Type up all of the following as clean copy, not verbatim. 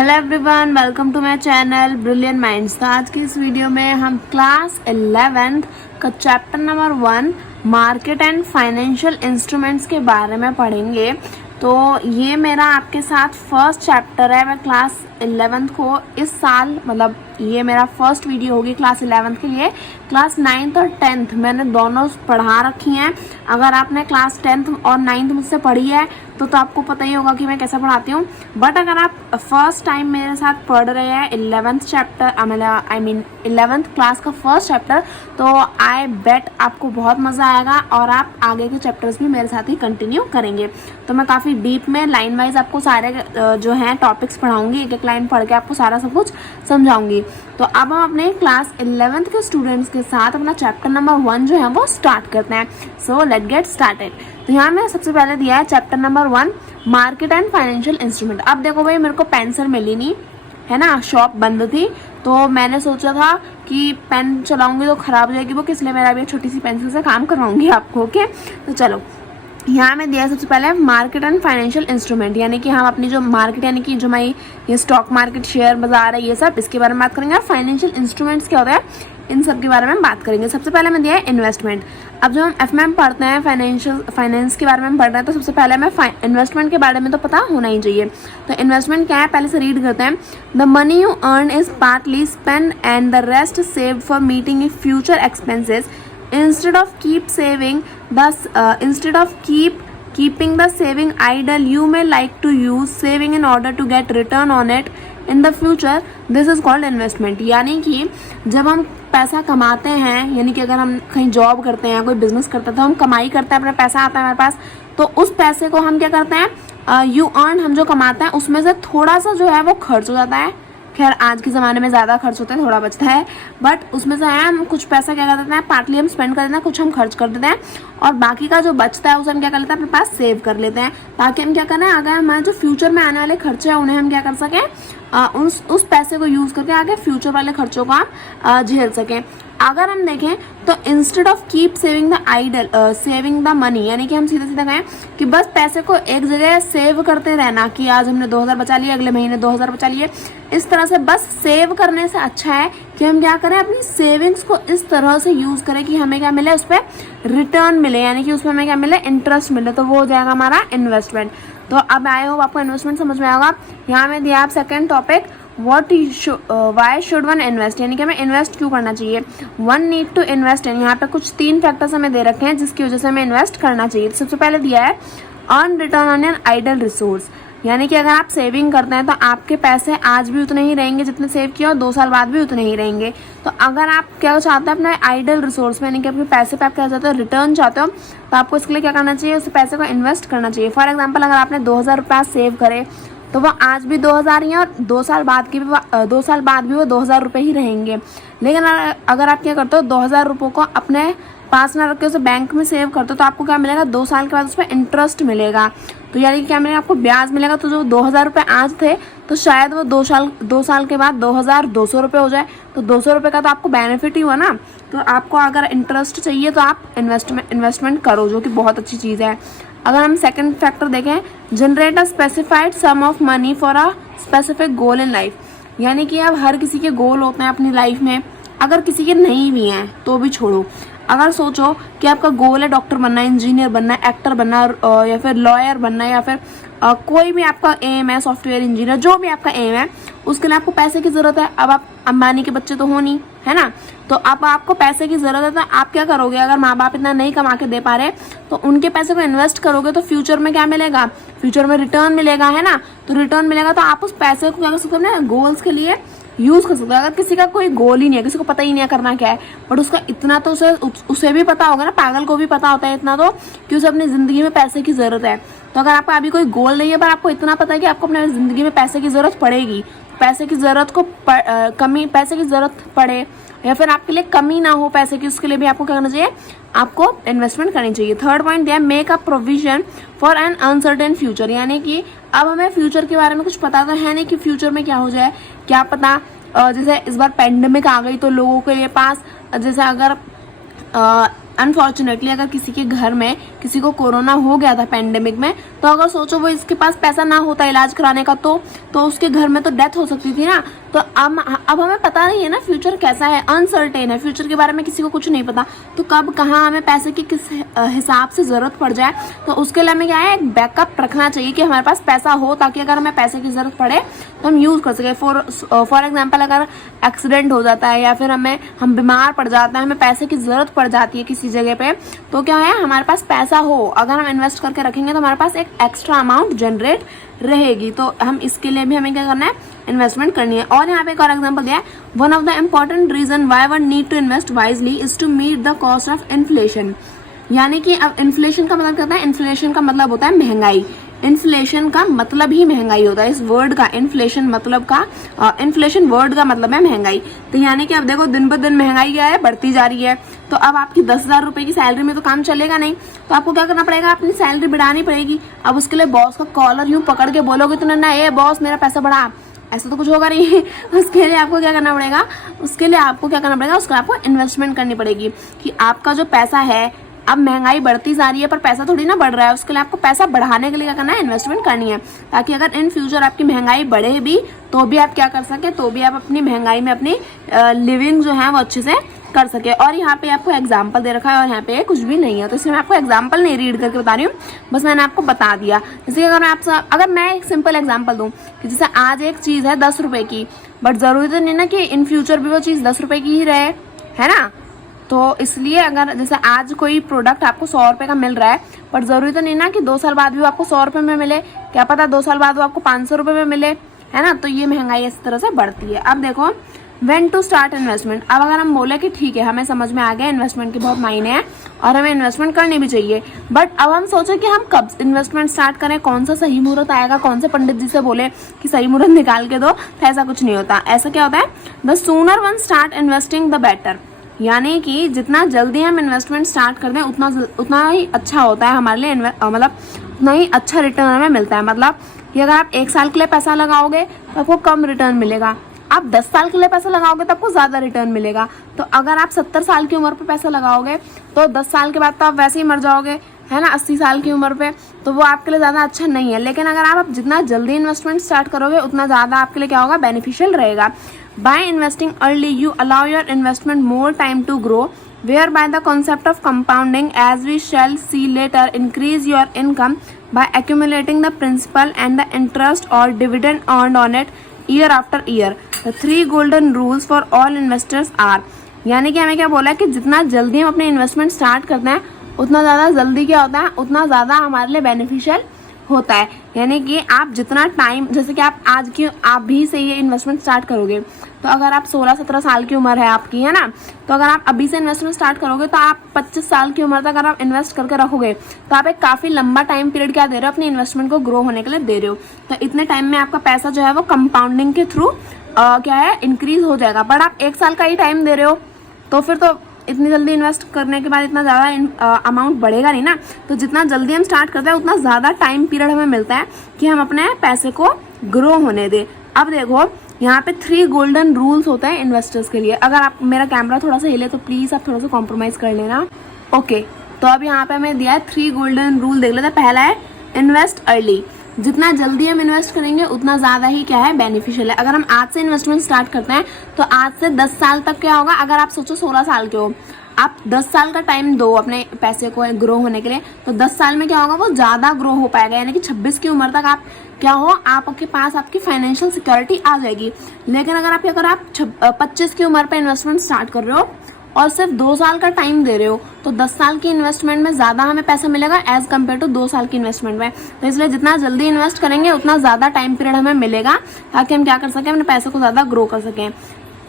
Hello everyone, welcome to my channel brilliant minds. तो आज की इस वीडियो में हम क्लास 11th का chapter number 1 market and financial instruments के बारे में पढ़ेंगे। तो ये मेरा आपके साथ फर्स्ट चैप्टर है। मैं क्लास 11th को इस साल मतलब ये मेरा फर्स्ट वीडियो होगी क्लास 11th के लिए। क्लास 9th और 10th मैंने दोनों पढ़ा रखी हैं। अगर आपने क्लास 10th और 9th मुझसे पढ़ी है तो आपको पता ही होगा कि मैं कैसा पढ़ाती हूँ। बट अगर आप फर्स्ट टाइम मेरे साथ पढ़ रहे हैं 11th chapter I mean 11th class का फर्स्ट चैप्टर, तो आई बेट आपको बहुत मज़ा आएगा और आप आगे के चैप्टर्स भी मेरे साथ ही कंटिन्यू करेंगे। तो मैं काफ़ी डीप में लाइन वाइज आपको सारे जो हैं टॉपिक्स पढ़ाऊँगी, एक एक लाइन पढ़ के आपको सारा सब कुछ समझाऊँगी। तो अब हम अपने क्लास 11th के स्टूडेंट्स के साथ अपना चैप्टर नंबर 1 जो है वो स्टार्ट करते हैं। So let get started. तो यहाँ में सबसे पहले दिया है chapter number 1 market and financial instrument. अब देखो भाई, मेरे को पेंसिल मिली नहीं है ना, शॉप बंद थी, तो मैंने सोचा था कि पेन चलाऊंगी तो ख़राब हो जाएगी बुक, इसलिए मेरा भी छोटी सी पेंसिल से काम करवाऊंगी आपको। ओके, तो चलो यहाँ में दिया सबसे पहले मार्केट एंड फाइनेंशियल इंस्ट्रूमेंट, यानी कि हम अपनी जो मार्केट यानी कि जो हमारी ये स्टॉक मार्केट, शेयर बाजार है, ये सब इसके बारे में बात करेंगे। फाइनेंशियल इंस्ट्रूमेंट्स क्या होता है, इन सब के बारे में बात करेंगे। सबसे पहले मैं दिया है इन्वेस्टमेंट। अब जब हम एफएम पढ़ते हैं, फाइनेंस के बारे में पढ़ रहे हैं, तो सबसे पहले हमें इन्वेस्टमेंट के बारे में तो पता होना ही चाहिए। तो इन्वेस्टमेंट क्या है पहले से रीड करते हैं। The money you earn is partly spend and the rest saved for meeting future expenses. Instead of keeping the saving idle, you may like to use saving in order to get return on it in the future. This is called investment। यानी कि जब हम पैसा कमाते हैं, यानी कि अगर हम कहीं जॉब करते हैं, कोई बिजनेस करते हैं, तो हम कमाई करते हैं, अपना पैसा आता है हमारे पास, तो उस पैसे को हम क्या करते हैं, यू अर्न, हम जो कमाते हैं उसमें से थोड़ा सा जो है वो खर्च हो जाता है। खैर आज के ज़माने में ज़्यादा खर्च होता है, थोड़ा बचता है, बट उसमें से है हम कुछ पैसा क्या कर देते हैं, पार्टली हम स्पेंड कर देते हैं, कुछ हम खर्च कर देते हैं, और बाकी का जो बचता है उसे हम क्या कर लेते हैं, अपने पास सेव कर लेते हैं, ताकि हम क्या करें, अगर हमारे जो फ्यूचर में आने वाले खर्चे हैं उन्हें हम क्या कर सकें, उस पैसे को यूज़ करके आगे फ्यूचर वाले खर्चों को हम झेल सकें। अगर हम देखें तो instead of keep saving the money, यानी कि हम सीधे सीधे कहें कि बस पैसे को एक जगह सेव करते रहना कि आज हमने 2000 बचा लिए, अगले महीने 2000 बचा लिए, इस तरह से बस सेव करने से अच्छा है कि हम क्या करें, अपनी सेविंग्स को इस तरह से यूज़ करें कि हमें क्या मिले, उस पर रिटर्न मिले, यानी कि उसमें हमें क्या मिले, इंटरेस्ट मिले। तो वो हो जाएगा हमारा इन्वेस्टमेंट। तो अब आए हो आपको इन्वेस्टमेंट समझ में आएगा। यहाँ में दिया आप second topic why should one invest, यानी कि हमें इन्वेस्ट क्यों करना चाहिए। One need to invest in, यहाँ पे कुछ 3 फैक्टर्स हमें दे रखे हैं जिसकी वजह से हमें इन्वेस्ट करना चाहिए। सबसे पहले दिया है earn return on an idle resource, यानी कि अगर आप सेविंग करते हैं तो आपके पैसे आज भी उतने ही रहेंगे जितने सेव किए, और 2 साल बाद भी उतने ही रहेंगे। तो अगर आप क्या चाहते हैं अपने आइडल रिसोर्स में, यानी कि अपने पैसे पे आप क्या चाहते हो, रिटर्न चाहते हो, तो आपको इसके लिए क्या करना चाहिए, उस पैसे को इन्वेस्ट करना चाहिए। फॉर एग्जाम्पल, अगर आपने 2000 रुपये सेव करे तो वो आज भी 2000 ही है, और 2 साल बाद भी वो 2000 रुपये ही रहेंगे। लेकिन अगर आप क्या करते हो, 2000 रुपये को अपने पास ना रख के उसे बैंक में सेव करते हो, तो आपको क्या मिलेगा, 2 साल के बाद उस पर इंटरेस्ट मिलेगा। तो यानी क्या मिलेगा, आपको ब्याज मिलेगा। तो जो 2000 रुपये आज थे, तो शायद वो 2 साल के बाद 2200 रुपये हो जाए, तो 200 रुपये का तो आपको बेनिफिट ही हुआ ना। तो आपको अगर इंटरेस्ट चाहिए तो आप इन्वेस्टमेंट करो, जो कि बहुत अच्छी चीज़ है। अगर हम सेकंड फैक्टर देखें, generate a specified sum of money for a specific goal in life, यानी कि अब हर किसी के गोल होते हैं अपनी लाइफ में, अगर किसी के नहीं भी हैं तो भी छोड़ो। अगर सोचो कि आपका गोल है डॉक्टर बनना, इंजीनियर बनना, एक्टर बनना, या फिर लॉयर बनना, या फिर कोई भी आपका एम है, सॉफ्टवेयर इंजीनियर, जो भी आपका एम है, उसके लिए आपको पैसे की ज़रूरत है। अब आप अंबानी के बच्चे तो हो नहीं, है ना, तो अब आपको पैसे की ज़रूरत है, तो आप क्या करोगे, अगर माँ बाप इतना नहीं कमा के दे पा रहे तो उनके पैसे को इन्वेस्ट करोगे, तो फ्यूचर में क्या मिलेगा, फ्यूचर में रिटर्न मिलेगा, है ना। तो रिटर्न मिलेगा तो आप उस पैसे को क्या कर सकते हो, अपने गोल्स के लिए यूज़ कर सकते हो। अगर किसी का कोई गोल ही नहीं है, किसी को पता ही नहीं है करना क्या है, बट उसका इतना तो उसे भी पता होगा ना, पागल को भी पता होता है इतना तो, कि उसे अपनी ज़िंदगी में पैसे की ज़रूरत है। तो अगर आपका अभी कोई गोल नहीं है पर आपको इतना पता है कि आपको अपने ज़िंदगी में पैसे की ज़रूरत पड़ेगी, पैसे की ज़रूरत पड़े, या फिर आपके लिए कमी ना हो पैसे की, उसके लिए भी आपको क्या करना चाहिए, आपको इन्वेस्टमेंट करनी चाहिए। थर्ड पॉइंट दिया, make a provision for an uncertain future, यानी कि अब हमें फ्यूचर के बारे में कुछ पता तो है नहीं कि फ्यूचर में क्या हो जाए, क्या पता। जैसे इस बार पेंडेमिक आ गई, तो लोगों के लिए पास, जैसे अगर अनफॉर्चुनेटली अगर किसी के घर में किसी को कोरोना हो गया था पेंडेमिक में, तो अगर सोचो वो इसके पास पैसा ना होता इलाज कराने का तो उसके घर में तो डेथ हो सकती थी ना। तो अब हमें पता नहीं है ना फ्यूचर कैसा है, अनसर्टेन है, फ्यूचर के बारे में किसी को कुछ नहीं पता, तो कब कहाँ हमें पैसे की किस हिसाब से ज़रूरत पड़ जाए। तो उसके लिए हमें क्या है, एक बैकअप रखना चाहिए कि हमारे पास पैसा हो, ताकि अगर हमें पैसे की ज़रूरत पड़े तो हम यूज़ कर सकें। फॉर एग्जाम्पल अगर एक्सीडेंट हो जाता है या फिर हम बीमार पड़ जाते हैं, हमें पैसे की ज़रूरत पड़ जाती है किसी जगह पे, तो क्या है, हमारे पास पैसा हो, अगर हम इन्वेस्ट करके रखेंगे तो हमारे पास एक एक्स्ट्रा अमाउंट जनरेट रहेगी। तो हम इसके लिए भी हमें क्या करना है, इन्वेस्टमेंट करनी है। और यहाँ पे एक और एग्जांपल दिया है, one of the important reason why one need to invest wisely is to meet the cost of inflation. यानी कि अब इन्फ्लेशन का मतलब क्या होता है, इन्फ्लेशन का मतलब होता है महंगाई। इन्फ्लेशन का मतलब ही महंगाई होता है। इस वर्ड का इन्फ्लेशन वर्ड का मतलब है महंगाई। तो यानी कि अब देखो दिन ब दिन महंगाई क्या है, बढ़ती जा रही है। तो अब आपकी 10,000 रुपए की सैलरी में तो काम चलेगा नहीं, तो आपको क्या करना पड़ेगा, अपनी सैलरी बढ़ानी पड़ेगी। अब उसके लिए बॉस का कॉलर यूं पकड़ के बोलोगे तो ना, ए बॉस मेरा पैसा बढ़ा, ऐसा तो कुछ होगा नहीं। उसके लिए आपको क्या करना पड़ेगा, उसको आपको इन्वेस्टमेंट करनी पड़ेगी कि आपका जो पैसा है, अब महंगाई बढ़ती जा रही है पर पैसा थोड़ी ना बढ़ रहा है, उसके लिए आपको पैसा बढ़ाने के लिए क्या करना है, इन्वेस्टमेंट करनी है, ताकि अगर इन फ्यूचर आपकी महंगाई बढ़े भी तो भी आप क्या कर सके, तो भी आप अपनी महंगाई में अपनी लिविंग जो है वो अच्छे से कर सके। और यहाँ पे आपको एग्जाम्पल दे रखा है और यहाँ पे कुछ भी नहीं है, तो इसलिए मैं आपको एग्जाम्पल नहीं रीड करके बता रही हूँ, बस मैंने आपको बता दिया। जैसे अगर मैं एक सिंपल एग्जाम्पल दूँ कि जैसे आज एक चीज़ है 10 रुपए की, बट ज़रूरी तो नहीं ना कि इन फ्यूचर भी वो चीज़ 10 रुपए की ही रहे, है ना। तो इसलिए अगर जैसे आज कोई प्रोडक्ट आपको 100 रुपए का मिल रहा है, बट ज़रूरी तो नहीं ना कि 2 साल बाद भी वो आपको 100 रुपए में मिले, क्या पता 2 साल बाद वो आपको 500 रुपए में मिले, है ना। तो ये महंगाई इस तरह से बढ़ती है। अब देखो व्हेन टू स्टार्ट इन्वेस्टमेंट। अब अगर हम बोले कि ठीक है, हमें समझ में आ गया इन्वेस्टमेंट के बहुत मायने हैं और हमें इन्वेस्टमेंट करनी भी चाहिए, बट अब हम सोचे कि हम कब इन्वेस्टमेंट स्टार्ट करें, कौन सा सही मुहूर्त आएगा, कौन से पंडित जी से बोले कि सही मुहूर्त निकाल के दो, तो ऐसा कुछ नहीं होता। ऐसा क्या होता है, the sooner one start investing the better. यानी कि जितना जल्दी हम इन्वेस्टमेंट स्टार्ट कर दें उतना ही अच्छा होता है हमारे लिए, मतलब उतना ही अच्छा रिटर्न हमें मिलता है। मतलब कि अगर आप 1 साल के लिए पैसा लगाओगे तो आपको कम रिटर्न मिलेगा, आप 10 साल के लिए पैसा लगाओगे तो आपको ज़्यादा रिटर्न मिलेगा। तो अगर आप 70 साल की उम्र पर पैसा लगाओगे तो 10 साल के बाद तो आप वैसे ही मर जाओगे, है ना, 80 साल की उम्र पे, तो वो आपके लिए ज़्यादा अच्छा नहीं है। लेकिन अगर आप जितना जल्दी इन्वेस्टमेंट स्टार्ट करोगे उतना ज़्यादा आपके लिए क्या होगा, बेनिफिशियल रहेगा। By investing early, you allow your investment more time to grow, whereby the concept of compounding, as we shall see later, increase your income by accumulating the principal and the interest or dividend earned on it year after year. The 3 golden rules for all investors are, यानी कि हमें क्या बोला है कि जितना जल्दी हम अपने इन्वेस्टमेंट स्टार्ट करते हैं उतना ज़्यादा जल्दी क्या होता है, उतना ज़्यादा हमारे लिए बेनिफिशियल होता है। यानी कि आप जितना टाइम, जैसे कि आप भी से ये इन्वेस्टमेंट स्टार्ट करोगे, तो अगर आप 16-17 साल की उम्र है आपकी, है ना, तो अगर आप अभी से इन्वेस्टमेंट स्टार्ट करोगे तो आप 25 साल की उम्र तक अगर आप इन्वेस्ट करके रखोगे तो आप एक काफ़ी लंबा टाइम पीरियड क्या दे रहे हो, अपनी इन्वेस्टमेंट को ग्रो होने के लिए दे रहे हो। तो इतने टाइम में आपका पैसा जो है वो कंपाउंडिंग के थ्रू क्या है, इंक्रीज हो जाएगा। बट आप 1 साल का ही टाइम दे रहे हो तो फिर तो इतनी जल्दी इन्वेस्ट करने के बाद इतना ज़्यादा अमाउंट बढ़ेगा नहीं ना। तो जितना जल्दी हम स्टार्ट करते हैं उतना ज़्यादा टाइम पीरियड हमें मिलता है कि हम अपने पैसे को ग्रो होने दें। अब देखो यहाँ पे 3 गोल्डन रूल्स होते हैं इन्वेस्टर्स के लिए। अगर आप, मेरा कैमरा थोड़ा सा हिले तो प्लीज़ आप थोड़ा सा कॉम्प्रोमाइज़ कर लेना, ओके। तो अब यहाँ पे हमें दिया है 3 गोल्डन रूल, देख लेते हैं। पहला है इन्वेस्ट अर्ली। जितना जल्दी हम इन्वेस्ट करेंगे उतना ज़्यादा ही क्या है, बेनिफिशियल है। अगर हम आज से इन्वेस्टमेंट स्टार्ट करते हैं तो आज से 10 साल तक क्या होगा, अगर आप सोचो 16 साल के हो, आप 10 साल का टाइम दो अपने पैसे को ग्रो होने के लिए, तो 10 साल में क्या होगा, वो ज़्यादा ग्रो हो पाएगा। यानी कि 26 की उम्र तक आप क्या हो, आपके पास आपकी फाइनेंशियल सिक्योरिटी आ जाएगी। लेकिन अगर आप 25 की उम्र पर इन्वेस्टमेंट स्टार्ट कर रहे हो और सिर्फ 2 साल का टाइम दे रहे हो, तो 10 साल की इन्वेस्टमेंट में ज़्यादा हमें पैसा मिलेगा एज कम्पेयर टू 2 साल की इन्वेस्टमेंट में। तो इसलिए जितना जल्दी इन्वेस्ट करेंगे उतना ज़्यादा टाइम पीरियड हमें मिलेगा, ताकि हम क्या कर सकें, अपने पैसे को ज़्यादा ग्रो कर सकें।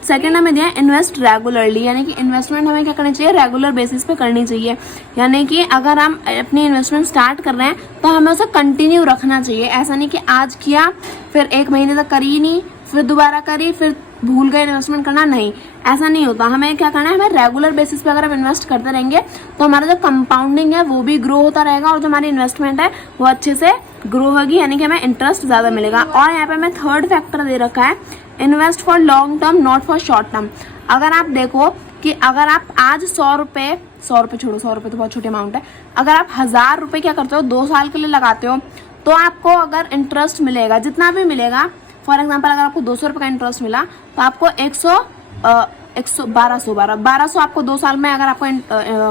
सेकेंड हमें दिया इन्वेस्ट रेगुलरली, यानी कि इन्वेस्टमेंट हमें क्या करनी चाहिए, रेगुलर बेसिस पे करनी चाहिए। यानी कि अगर हम अपनी इन्वेस्टमेंट स्टार्ट कर रहे हैं तो हमें उसे कंटिन्यू रखना चाहिए। ऐसा नहीं कि आज किया फिर 1 महीने तक करी नहीं, फिर दोबारा करी, फिर भूल गए इन्वेस्टमेंट करना, नहीं, ऐसा नहीं होता। हमें क्या करना है, हमें रेगुलर बेसिस पे अगर हम इन्वेस्ट करते रहेंगे तो हमारा जो कंपाउंडिंग है वो भी ग्रो होता रहेगा और जो हमारी इन्वेस्टमेंट है वो अच्छे से ग्रो होगी, यानी कि हमें इंटरेस्ट ज़्यादा मिलेगा। और यहाँ पे हमें थर्ड फैक्टर दे रखा है, invest for long term not for short term. अगर आप देखो कि अगर आप आज 100 रुपये 100 रुपये छोड़ो, 100 रुपये तो बहुत छोटी अमाउंट है, अगर आप 1000 रुपये क्या करते हो 2 साल के लिए लगाते हो, तो आपको अगर इंटरेस्ट मिलेगा जितना भी मिलेगा, फॉर एग्जाम्पल अगर आपको 200 रुपये का इंटरेस्ट मिला तो आपको 1200 आपको 2 साल में अगर आपको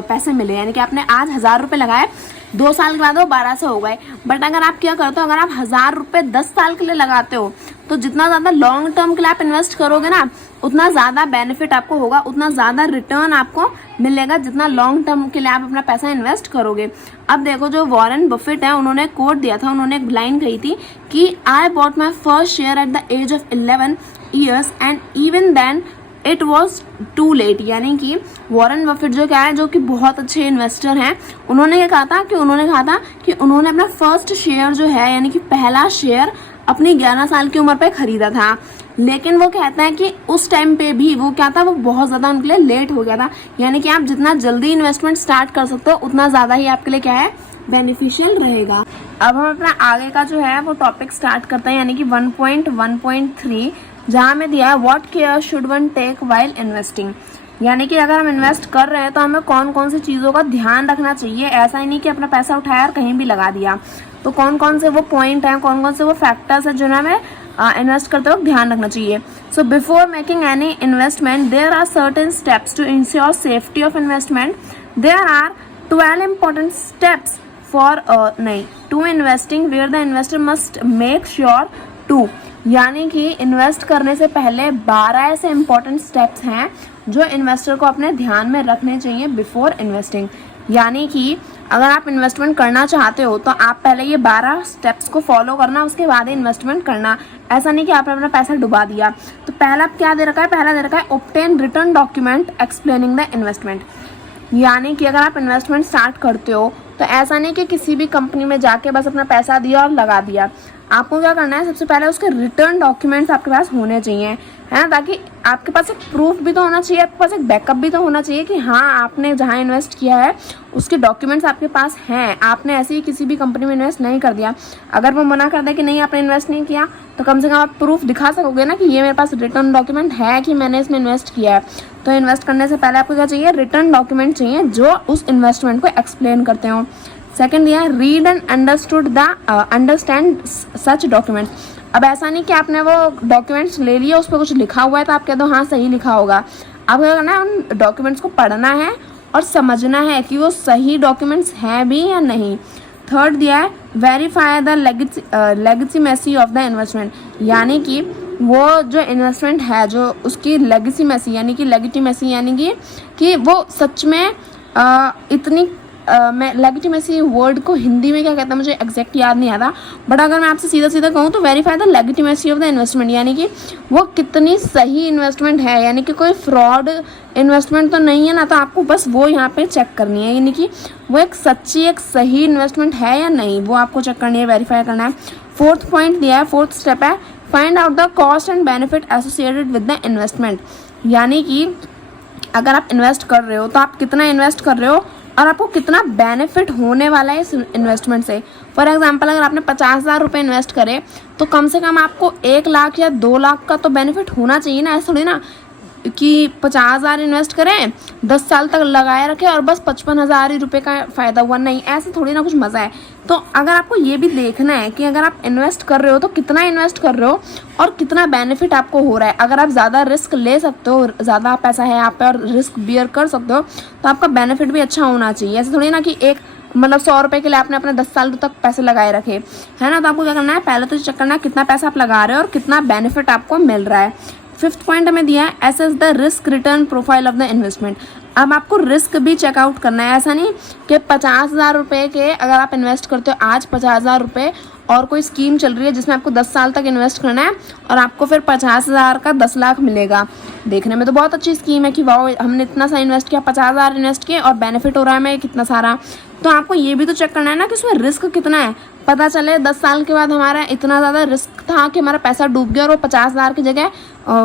पैसे मिले, यानी कि आपने आज 1000 रुपये लगाए, 2 साल के बाद वो 1200 हो गए। बट अगर आप क्या करते हो, अगर आप 1000 रुपये 10 साल के लिए लगाते हो, तो जितना ज़्यादा लॉन्ग टर्म के लिए आप इन्वेस्ट करोगे ना, उतना ज़्यादा बेनिफिट आपको होगा, उतना ज़्यादा रिटर्न आपको मिलेगा जितना लॉन्ग टर्म के लिए आप अपना पैसा इन्वेस्ट करोगे। अब देखो जो वॉरेन बफेट है, उन्होंने कोट दिया था, उन्होंने एक लाइन कही थी कि I bought my first share at the age of 11 years and even then it was too late. यानी कि वॉरेन बफेट जो क्या है, जो कि बहुत अच्छे इन्वेस्टर हैं, उन्होंने क्या कहा था कि उन्होंने अपना फर्स्ट शेयर जो है, यानी कि पहला शेयर अपनी 11 साल की उम्र पे खरीदा था। लेकिन वो कहता है कि उस टाइम पे भी वो क्या था, वो बहुत ज़्यादा उनके लिए लेट हो गया था। यानी कि आप जितना जल्दी इन्वेस्टमेंट स्टार्ट कर सकते हो उतना ज़्यादा ही आपके लिए क्या है, बेनिफिशियल रहेगा। अब हम अपना आगे का जो है वो टॉपिक स्टार्ट करते हैं, यानी कि 1.1.3, जहाँ में दिया है what care should one take while investing. यानी कि अगर हम इन्वेस्ट कर रहे हैं तो हमें कौन कौन सी चीज़ों का ध्यान रखना चाहिए। ऐसा ही नहीं कि अपना पैसा उठाया और कहीं भी लगा दिया। तो कौन कौन से वो पॉइंट हैं, कौन कौन से वो फैक्टर्स हैं जिन्हें हमें इन्वेस्ट करते वक्त ध्यान रखना चाहिए। So before making any investment there are certain steps to ensure safety of investment. There are 12 important steps to investing where the investor must make sure to. यानी कि इन्वेस्ट करने से पहले 12 ऐसे इंपॉर्टेंट स्टेप्स हैं जो इन्वेस्टर को अपने ध्यान में रखने चाहिए बिफोर इन्वेस्टिंग। यानी कि अगर आप इन्वेस्टमेंट करना चाहते हो तो आप पहले ये 12 स्टेप्स को फॉलो करना, उसके बाद ही इन्वेस्टमेंट करना। ऐसा नहीं कि आपने अपना पैसा डुबा दिया। तो पहला क्या दे रखा है, पहला दे रखा है obtain return document explaining the investment. यानी कि अगर आप इन्वेस्टमेंट स्टार्ट करते हो तो ऐसा नहीं कि किसी भी कंपनी में जाके बस अपना पैसा दिया और लगा दिया। आपको क्या करना है, सबसे पहले उसके रिटर्न डॉक्यूमेंट्स आपके पास होने चाहिए, है ना, ताकि आपके पास एक प्रूफ भी तो होना चाहिए, आपके पास एक बैकअप भी तो होना चाहिए कि हाँ आपने जहाँ इन्वेस्ट किया है उसके डॉक्यूमेंट्स आपके पास हैं। आपने ऐसे ही किसी भी कंपनी में इन्वेस्ट नहीं कर दिया। अगर वो मना कर दे कि नहीं आपने इन्वेस्ट नहीं किया, तो कम से कम आप प्रूफ दिखा सकोगे ना कि ये मेरे पास रिटर्न डॉक्यूमेंट है कि मैंने इसमें इन्वेस्ट किया है। तो इन्वेस्ट करने से पहले आपको क्या चाहिए, रिटर्न डॉक्यूमेंट चाहिए जो उस इन्वेस्टमेंट को एक्सप्लेन करते हो। सेकंड दिया है read and understand such documents. अब ऐसा नहीं कि आपने वो डॉक्यूमेंट्स ले लिया, उस पर कुछ लिखा हुआ है तो आप कह दो हाँ सही लिखा होगा। आपको क्या करना है, उन डॉक्यूमेंट्स को पढ़ना है और समझना है कि वो सही डॉक्यूमेंट्स हैं भी या नहीं। थर्ड दिया है verify the legitimacy of the investment. यानी कि वो जो इन्वेस्टमेंट है, जो उसकी लेगेसीमेसी यानी कि लेगिटिमेसी, यानी कि वो सच में इतनी मैं लेगिटिमेसी वर्ड को हिंदी में क्या कहता है मुझे एग्जैक्ट याद नहीं आता, बट अगर मैं आपसे सीधा सीधा कहूँ तो verify the legitimacy of the investment. यानी कि वो कितनी सही इन्वेस्टमेंट है, यानी कि कोई फ्रॉड इन्वेस्टमेंट तो नहीं है ना। तो आपको बस वो यहाँ पे चेक करनी है, यानी कि वो एक सच्ची एक सही इन्वेस्टमेंट है या नहीं, वो आपको चेक करनी है, वेरीफाई करना है। फोर्थ पॉइंट दिया है, फोर्थ स्टेप है find out the cost and benefit associated with the investment. यानी कि अगर आप इन्वेस्ट कर रहे हो तो आप कितना इन्वेस्ट कर रहे हो और आपको कितना बेनिफिट होने वाला है इस इन्वेस्टमेंट से। फॉर एग्जांपल अगर आपने 50,000 रुपये इन्वेस्ट करे तो कम से कम आपको 1 लाख या 2 लाख का तो बेनिफिट होना चाहिए ना। ऐसा थोड़ी ना कि 50,000 इन्वेस्ट करें, 10 साल तक लगाए रखें और बस 55,000 ही रुपये का फ़ायदा हुआ, नहीं, ऐसे थोड़ी ना कुछ मज़ा है। तो अगर आपको ये भी देखना है कि अगर आप इन्वेस्ट कर रहे हो तो कितना इन्वेस्ट कर रहे हो और कितना बेनिफिट आपको हो रहा है। अगर आप ज़्यादा रिस्क ले सकते हो, ज़्यादा पैसा है आप पे और रिस्क बियर कर सकते हो, तो आपका बेनिफिट भी अच्छा होना चाहिए। ऐसे थोड़ी ना कि एक 100 रुपये के लिए आपने अपने 10 साल तक पैसे लगाए रखे, है ना। तो आपको क्या करना है, पहले तो चेक करना है कितना पैसा आप लगा रहे हो और कितना बेनिफिट आपको मिल रहा है। फिफ्थ पॉइंट हमें दिया है assess the risk return profile of the investment. अब आपको रिस्क भी चेकआउट करना है। ऐसा नहीं कि 50,000 रुपये के अगर आप इन्वेस्ट करते हो आज 50,000 रुपये और कोई स्कीम चल रही है जिसमें आपको 10 साल तक इन्वेस्ट करना है और आपको फिर 50,000 का 10 लाख मिलेगा। देखने में तो बहुत अच्छी स्कीम है कि वाह हमने इतना सा इन्वेस्ट किया, 50,000 इन्वेस्ट किए और बेनिफिट हो रहा है हमें कितना सारा। तो आपको ये भी तो चेक करना है ना कि उसमें रिस्क कितना है। पता चले 10 साल के बाद हमारा इतना ज़्यादा रिस्क था कि हमारा पैसा डूब गया और वो 50,000 की जगह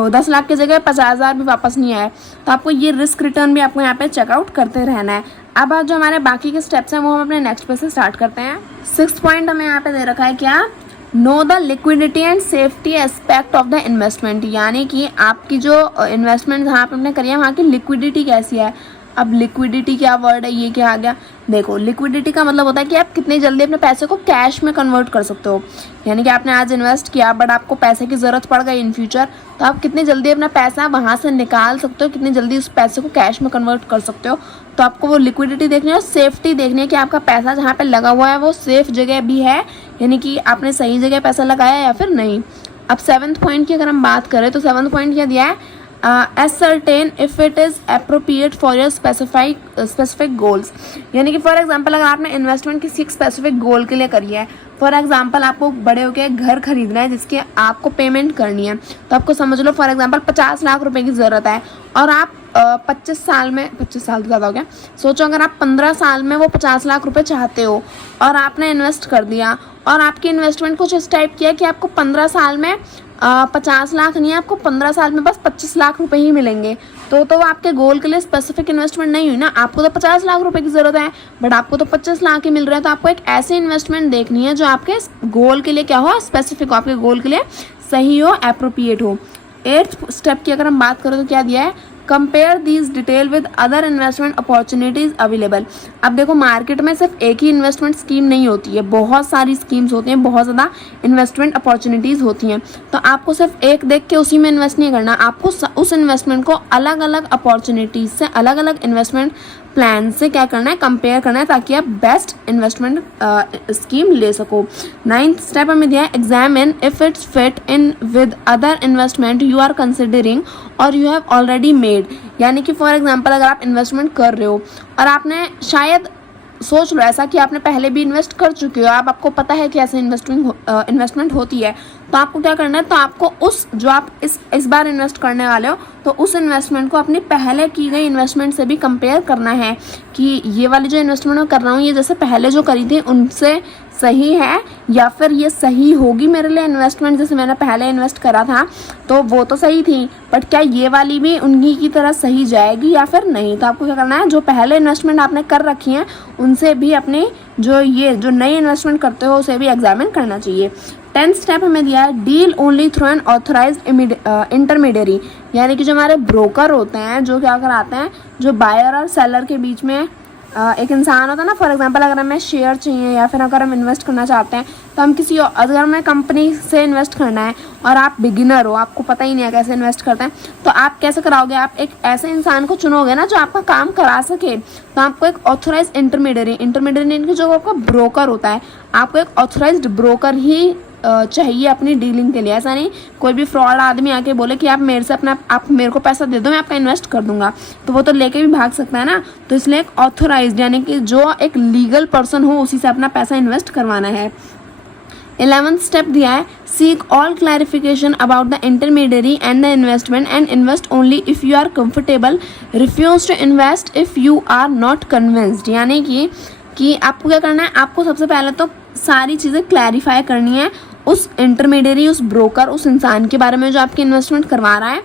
10 लाख की जगह 50,000 भी वापस नहीं आए। तो आपको ये रिस्क रिटर्न भी आपको यहाँ पे चेकआउट करते रहना है। अब जो हमारे बाकी के स्टेप्स हैं वो हम अपने नेक्स्ट पे से स्टार्ट करते हैं। 6th पॉइंट हमें यहाँ पे दे रखा है क्या, know the liquidity and safety aspect of the investment. यानी कि आपकी जो इन्वेस्टमेंट जहाँ पे आपने करी है वहाँ की लिक्विडिटी कैसी है, अब लिक्विडिटी क्या वर्ड है, ये क्या आ गया? देखो, लिक्विडिटी का मतलब होता है कि आप कितनी जल्दी अपने पैसे को कैश में कन्वर्ट कर सकते हो। यानी कि आपने आज इन्वेस्ट किया बट आपको पैसे की ज़रूरत पड़ गई इन फ्यूचर, तो आप कितनी जल्दी अपना पैसा वहाँ से निकाल सकते हो, कितनी जल्दी उस पैसे को कैश में कन्वर्ट कर सकते हो। तो आपको वो लिक्विडिटी देखनी है और सेफ्टी देखनी है कि आपका पैसा जहाँ पे लगा हुआ है वो सेफ जगह भी है, यानी कि आपने सही जगह पैसा लगाया या फिर नहीं। अब 7th पॉइंट की अगर हम बात करें तो 7th पॉइंट क्या दिया है? ascertain if it is appropriate for your specific goals। यानी कि फॉर एग्जांपल अगर आपने इन्वेस्टमेंट किसी एक स्पेसिफिक गोल के लिए करी है, फॉर एग्जांपल आपको बड़े होकर एक घर खरीदना है जिसकी आपको पेमेंट करनी है, तो आपको समझ लो फॉर एग्जांपल 50 लाख रुपए की ज़रूरत है और आप 25 साल में, 25 साल तो ज़्यादा हो गया, सोचो अगर आप 15 साल में वो 50 लाख रुपए चाहते हो और आपने इन्वेस्ट कर दिया और आपकी इन्वेस्टमेंट कुछ इस टाइप की है कि आपको 15 साल में 50 लाख नहीं, आपको 15 साल में बस 25 लाख रुपए ही मिलेंगे, तो आपके गोल के लिए स्पेसिफिक इन्वेस्टमेंट नहीं हुई ना। आपको तो 50 लाख रुपए की ज़रूरत है बट आपको तो 25 लाख ही मिल रहे हैं, तो आपको एक ऐसी इन्वेस्टमेंट देखनी है जो आपके गोल के लिए क्या हो, स्पेसिफिक हो, आपके गोल के लिए सही हो, एप्रोप्रिएट हो। 8th स्टेप की अगर हम बात करें तो क्या दिया है? Compare these detail with other investment opportunities available. अब देखो, मार्केट में सिर्फ एक ही इन्वेस्टमेंट स्कीम नहीं होती है, बहुत सारी स्कीम्स होती हैं, बहुत ज़्यादा इन्वेस्टमेंट अपॉर्चुनिटीज़ होती हैं। तो आपको सिर्फ एक देख के उसी में इन्वेस्ट नहीं करना, आपको उस इन्वेस्टमेंट को अलग अलग अपॉर्चुनिटीज़ से, अलग अलग इन्वेस्टमेंट प्लान से क्या करना है, कंपेयर करना है, ताकि आप बेस्ट इन्वेस्टमेंट स्कीम ले सको। 9th स्टेप हमें दिया है examine if it's fit in with other investment you are considering और यू हैव ऑलरेडी मेड। यानी कि फॉर एग्जांपल अगर आप इन्वेस्टमेंट कर रहे हो और आपने शायद सोच लो ऐसा कि आपने पहले भी इन्वेस्ट कर चुके हो, आपको पता है कि ऐसे इन्वेस्टमेंट होती है, तो आपको क्या करना है, तो आपको उस जो आप इस बार इन्वेस्ट करने वाले हो तो उस इन्वेस्टमेंट को अपनी पहले की गई इन्वेस्टमेंट से भी कंपेयर करना है कि ये वाली जो इन्वेस्टमेंट मैं कर रहा हूँ ये जैसे पहले जो करी थी उनसे सही है या फिर ये सही होगी मेरे लिए इन्वेस्टमेंट, जैसे मैंने पहले इन्वेस्ट करा था तो वो तो सही थी बट क्या ये वाली भी उन्हीं की तरह सही जाएगी या फिर नहीं। तो आपको क्या करना है, जो पहले इन्वेस्टमेंट आपने कर रखी हैं उनसे भी अपनी जो नई इन्वेस्टमेंट करते हो उसे भी एग्जामिन करना चाहिए। 10th स्टेप हमें दिया है deal only through an authorised intermediary. यानी कि जो हमारे ब्रोकर होते हैं जो क्या कराते हैं, जो बायर और सेलर के बीच में एक इंसान होता है ना, फॉर एग्जांपल अगर हमें शेयर चाहिए या फिर अगर हम इन्वेस्ट करना चाहते हैं तो हम अगर हमें कंपनी से इन्वेस्ट करना है और आप बिगिनर हो, आपको पता ही नहीं है कैसे इन्वेस्ट करते हैं, तो आप कैसे कराओगे, आप एक ऐसे इंसान को चुनोगे ना जो आपका काम करा सके। तो आपको एक ऑथराइज इंटरमीडियरी जो आपका ब्रोकर होता है, आपको एक ऑथराइज्ड ब्रोकर ही चाहिए अपनी डीलिंग के लिए। ऐसा नहीं कोई भी फ्रॉड आदमी आके बोले कि आप मेरे को पैसा दे दो मैं आपका इन्वेस्ट कर दूंगा, तो वो तो लेके भी भाग सकता है ना। तो इसलिए एक ऑथराइज्ड यानी कि जो एक लीगल पर्सन हो उसी से अपना पैसा इन्वेस्ट करवाना है। 11th स्टेप दिया है seek all clarification about the intermediary and the investment and invest only if you are comfortable, refuse to invest if you are not convinced. यानी कि आपको क्या करना है, आपको सबसे पहले तो सारी चीज़ें क्लैरिफाई करनी है उस इंटरमीडियरी, उस ब्रोकर, उस इंसान के बारे में जो आपकी इन्वेस्टमेंट करवा रहा है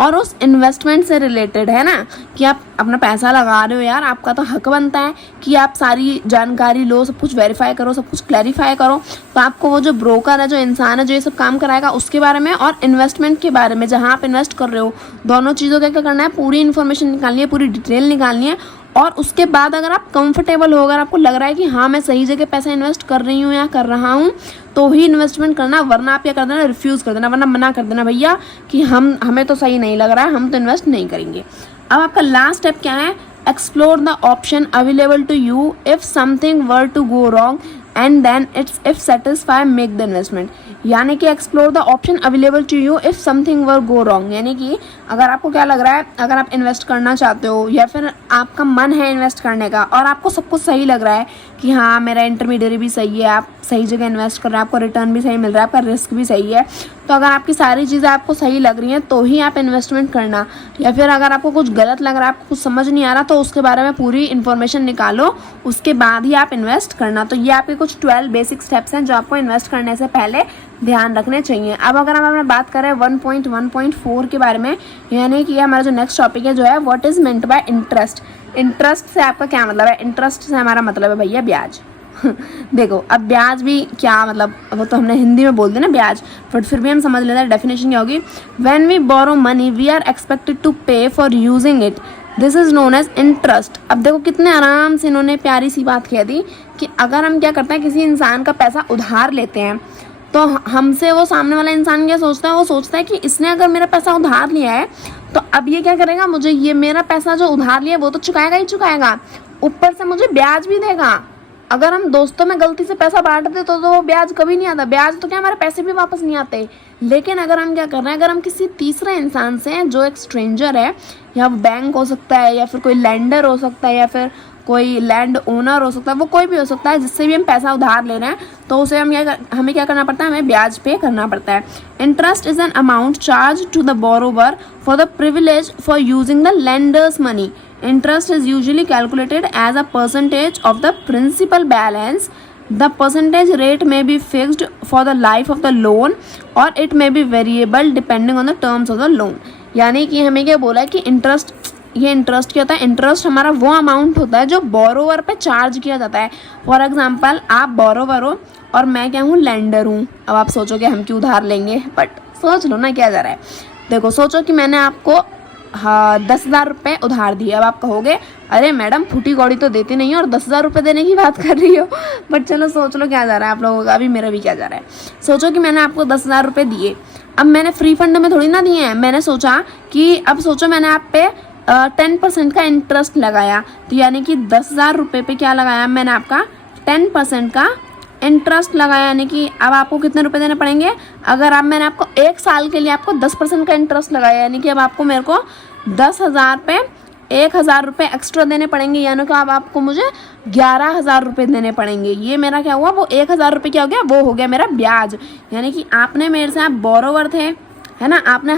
और उस इन्वेस्टमेंट से रिलेटेड है ना, कि आप अपना पैसा लगा रहे हो यार, आपका तो हक बनता है कि आप सारी जानकारी लो, सब कुछ वेरीफाई करो, सब कुछ क्लैरिफाई करो। तो आपको वो जो ब्रोकर है, जो इंसान है जो ये सब काम कराएगा उसके बारे में और इन्वेस्टमेंट के बारे में जहाँ आप इन्वेस्ट कर रहे हो, दोनों चीज़ों का क्या करना है, पूरी इन्फॉर्मेशन निकालनी है, पूरी डिटेल निकालनी है। और उसके बाद अगर आप कंफर्टेबल हो, अगर आपको लग रहा है कि हाँ मैं सही जगह पैसा इन्वेस्ट कर रही हूँ या कर रहा हूँ, तो ही इन्वेस्टमेंट करना, वरना आप क्या कर देना, रिफ्यूज़ कर देना, वरना मना कर देना भैया कि हमें तो सही नहीं लग रहा है, हम तो इन्वेस्ट नहीं करेंगे। अब आपका लास्ट स्टेप क्या है, explore the option available to you if something were to go wrong and then it's if satisfy make the investment. यानी कि explore the option available to you if something were go wrong, यानी कि अगर आपको क्या लग रहा है, अगर आप इन्वेस्ट करना चाहते हो या फिर आपका मन है इन्वेस्ट करने का और आपको सब कुछ सही लग रहा है कि हाँ मेरा इंटरमीडियरी भी सही है, आप सही जगह इन्वेस्ट कर रहे हैं, आपको रिटर्न भी सही मिल रहा है, आपका रिस्क भी सही है, तो अगर आपकी सारी चीज़ें आपको सही लग रही हैं तो ही आप इन्वेस्टमेंट करना। या फिर अगर आपको कुछ गलत लग रहा है, आपको कुछ समझ नहीं आ रहा, तो उसके बारे में पूरी इन्फॉर्मेशन निकालो, उसके बाद ही आप इन्वेस्ट करना। तो ये आपके कुछ 12 बेसिक स्टेप्स हैं जो आपको इन्वेस्ट करने से पहले ध्यान रखने चाहिए। अब अगर हम बात करें 1.1.4 के बारे में, यानी कि हमारा जो नेक्स्ट टॉपिक है जो है what is meant by interest. Interest से आपका क्या मतलब है, इंटरेस्ट से हमारा मतलब है भैया ब्याज। देखो अब ब्याज भी क्या मतलब, वो तो हमने हिंदी में बोल दिया ना ब्याज, बट फिर भी हम समझ लेते हैं डेफिनेशन क्या होगी। When we borrow money we are expected to pay for using it this is known as interest. अब देखो कितने आराम से इन्होंने प्यारी सी बात कह दी कि अगर हम क्या करते हैं, किसी इंसान का पैसा उधार लेते हैं तो हमसे वो सामने वाला इंसान क्या सोचता है, वो सोचता है कि इसने अगर मेरा पैसा उधार लिया है तो अब ये क्या करेगा, मुझे ये मेरा पैसा जो उधार लिया वो तो चुकाएगा ही चुकाएगा, ऊपर से मुझे ब्याज भी देगा। अगर हम दोस्तों में गलती से पैसा बांटते तो वो ब्याज कभी नहीं आता, ब्याज तो क्या हमारे पैसे भी वापस नहीं आते। लेकिन अगर हम क्या कर रहे हैं, अगर हम किसी तीसरे इंसान से जो एक स्ट्रेंजर है, या बैंक हो सकता है या फिर कोई लैंडर हो सकता है या फिर कोई लैंड ओनर हो सकता है, वो कोई भी हो सकता है, जिससे भी हम पैसा उधार ले रहे हैं तो उसे हमें क्या करना पड़ता है, हमें ब्याज पे करना पड़ता है। Interest is an amount charge to the borrower for the privilege for using the lender's money. Interest is usually calculated as a percentage of the principal balance. The percentage rate may be fixed for the life of the loan or it may be variable depending on the terms of the loan. यानी कि हमें क्या बोला है कि interest, ये interest क्या होता है, इंटरेस्ट हमारा वो अमाउंट होता है जो बोरोवर पे चार्ज किया जाता है। फॉर एग्जाम्पल आप बोरोवर हो और मैं क्या हूँ, लेंडर हूँ। अब आप सोचोगे हम क्यों उधार लेंगे, बट सोच लो ना क्या जा रहा है। देखो सोचो कि मैंने आपको 10,000 रुपये उधार दिए। अब आप कहोगे अरे मैडम फूटी कौड़ी तो देती नहीं हो और 10,000 रुपये देने की बात कर रही हो, बट चलो सोच लो क्या जा रहा है आप लोगों का, अभी मेरा भी क्या जा रहा है। सोचो कि मैंने आपको 10,000 रुपये दिए, अब मैंने फ्री फंड में थोड़ी ना दिए हैं, मैंने सोचा कि अब सोचो मैंने आप पे 10% का इंटरेस्ट लगाया, तो यानी कि 10,000 रुपये पे क्या लगाया मैंने, आपका 10% का इंटरेस्ट लगाया, यानी कि अब आपको कितने रुपए देने पड़ेंगे। अगर आप मैंने आपको 1 साल के लिए आपको 10% का इंटरेस्ट लगाया, यानी कि अब आपको मेरे को 10,000 पे 1,000 रुपये एक्स्ट्रा देने पड़ेंगे, यानी कि अब आपको मुझे 11,000 रुपये देने पड़ेंगे। ये मेरा क्या हुआ, वो 1,000 रुपये क्या हो गया, वो हो गया मेरा ब्याज। यानी कि आपने मेरे से, आप बोरोवर थे है ना, आपने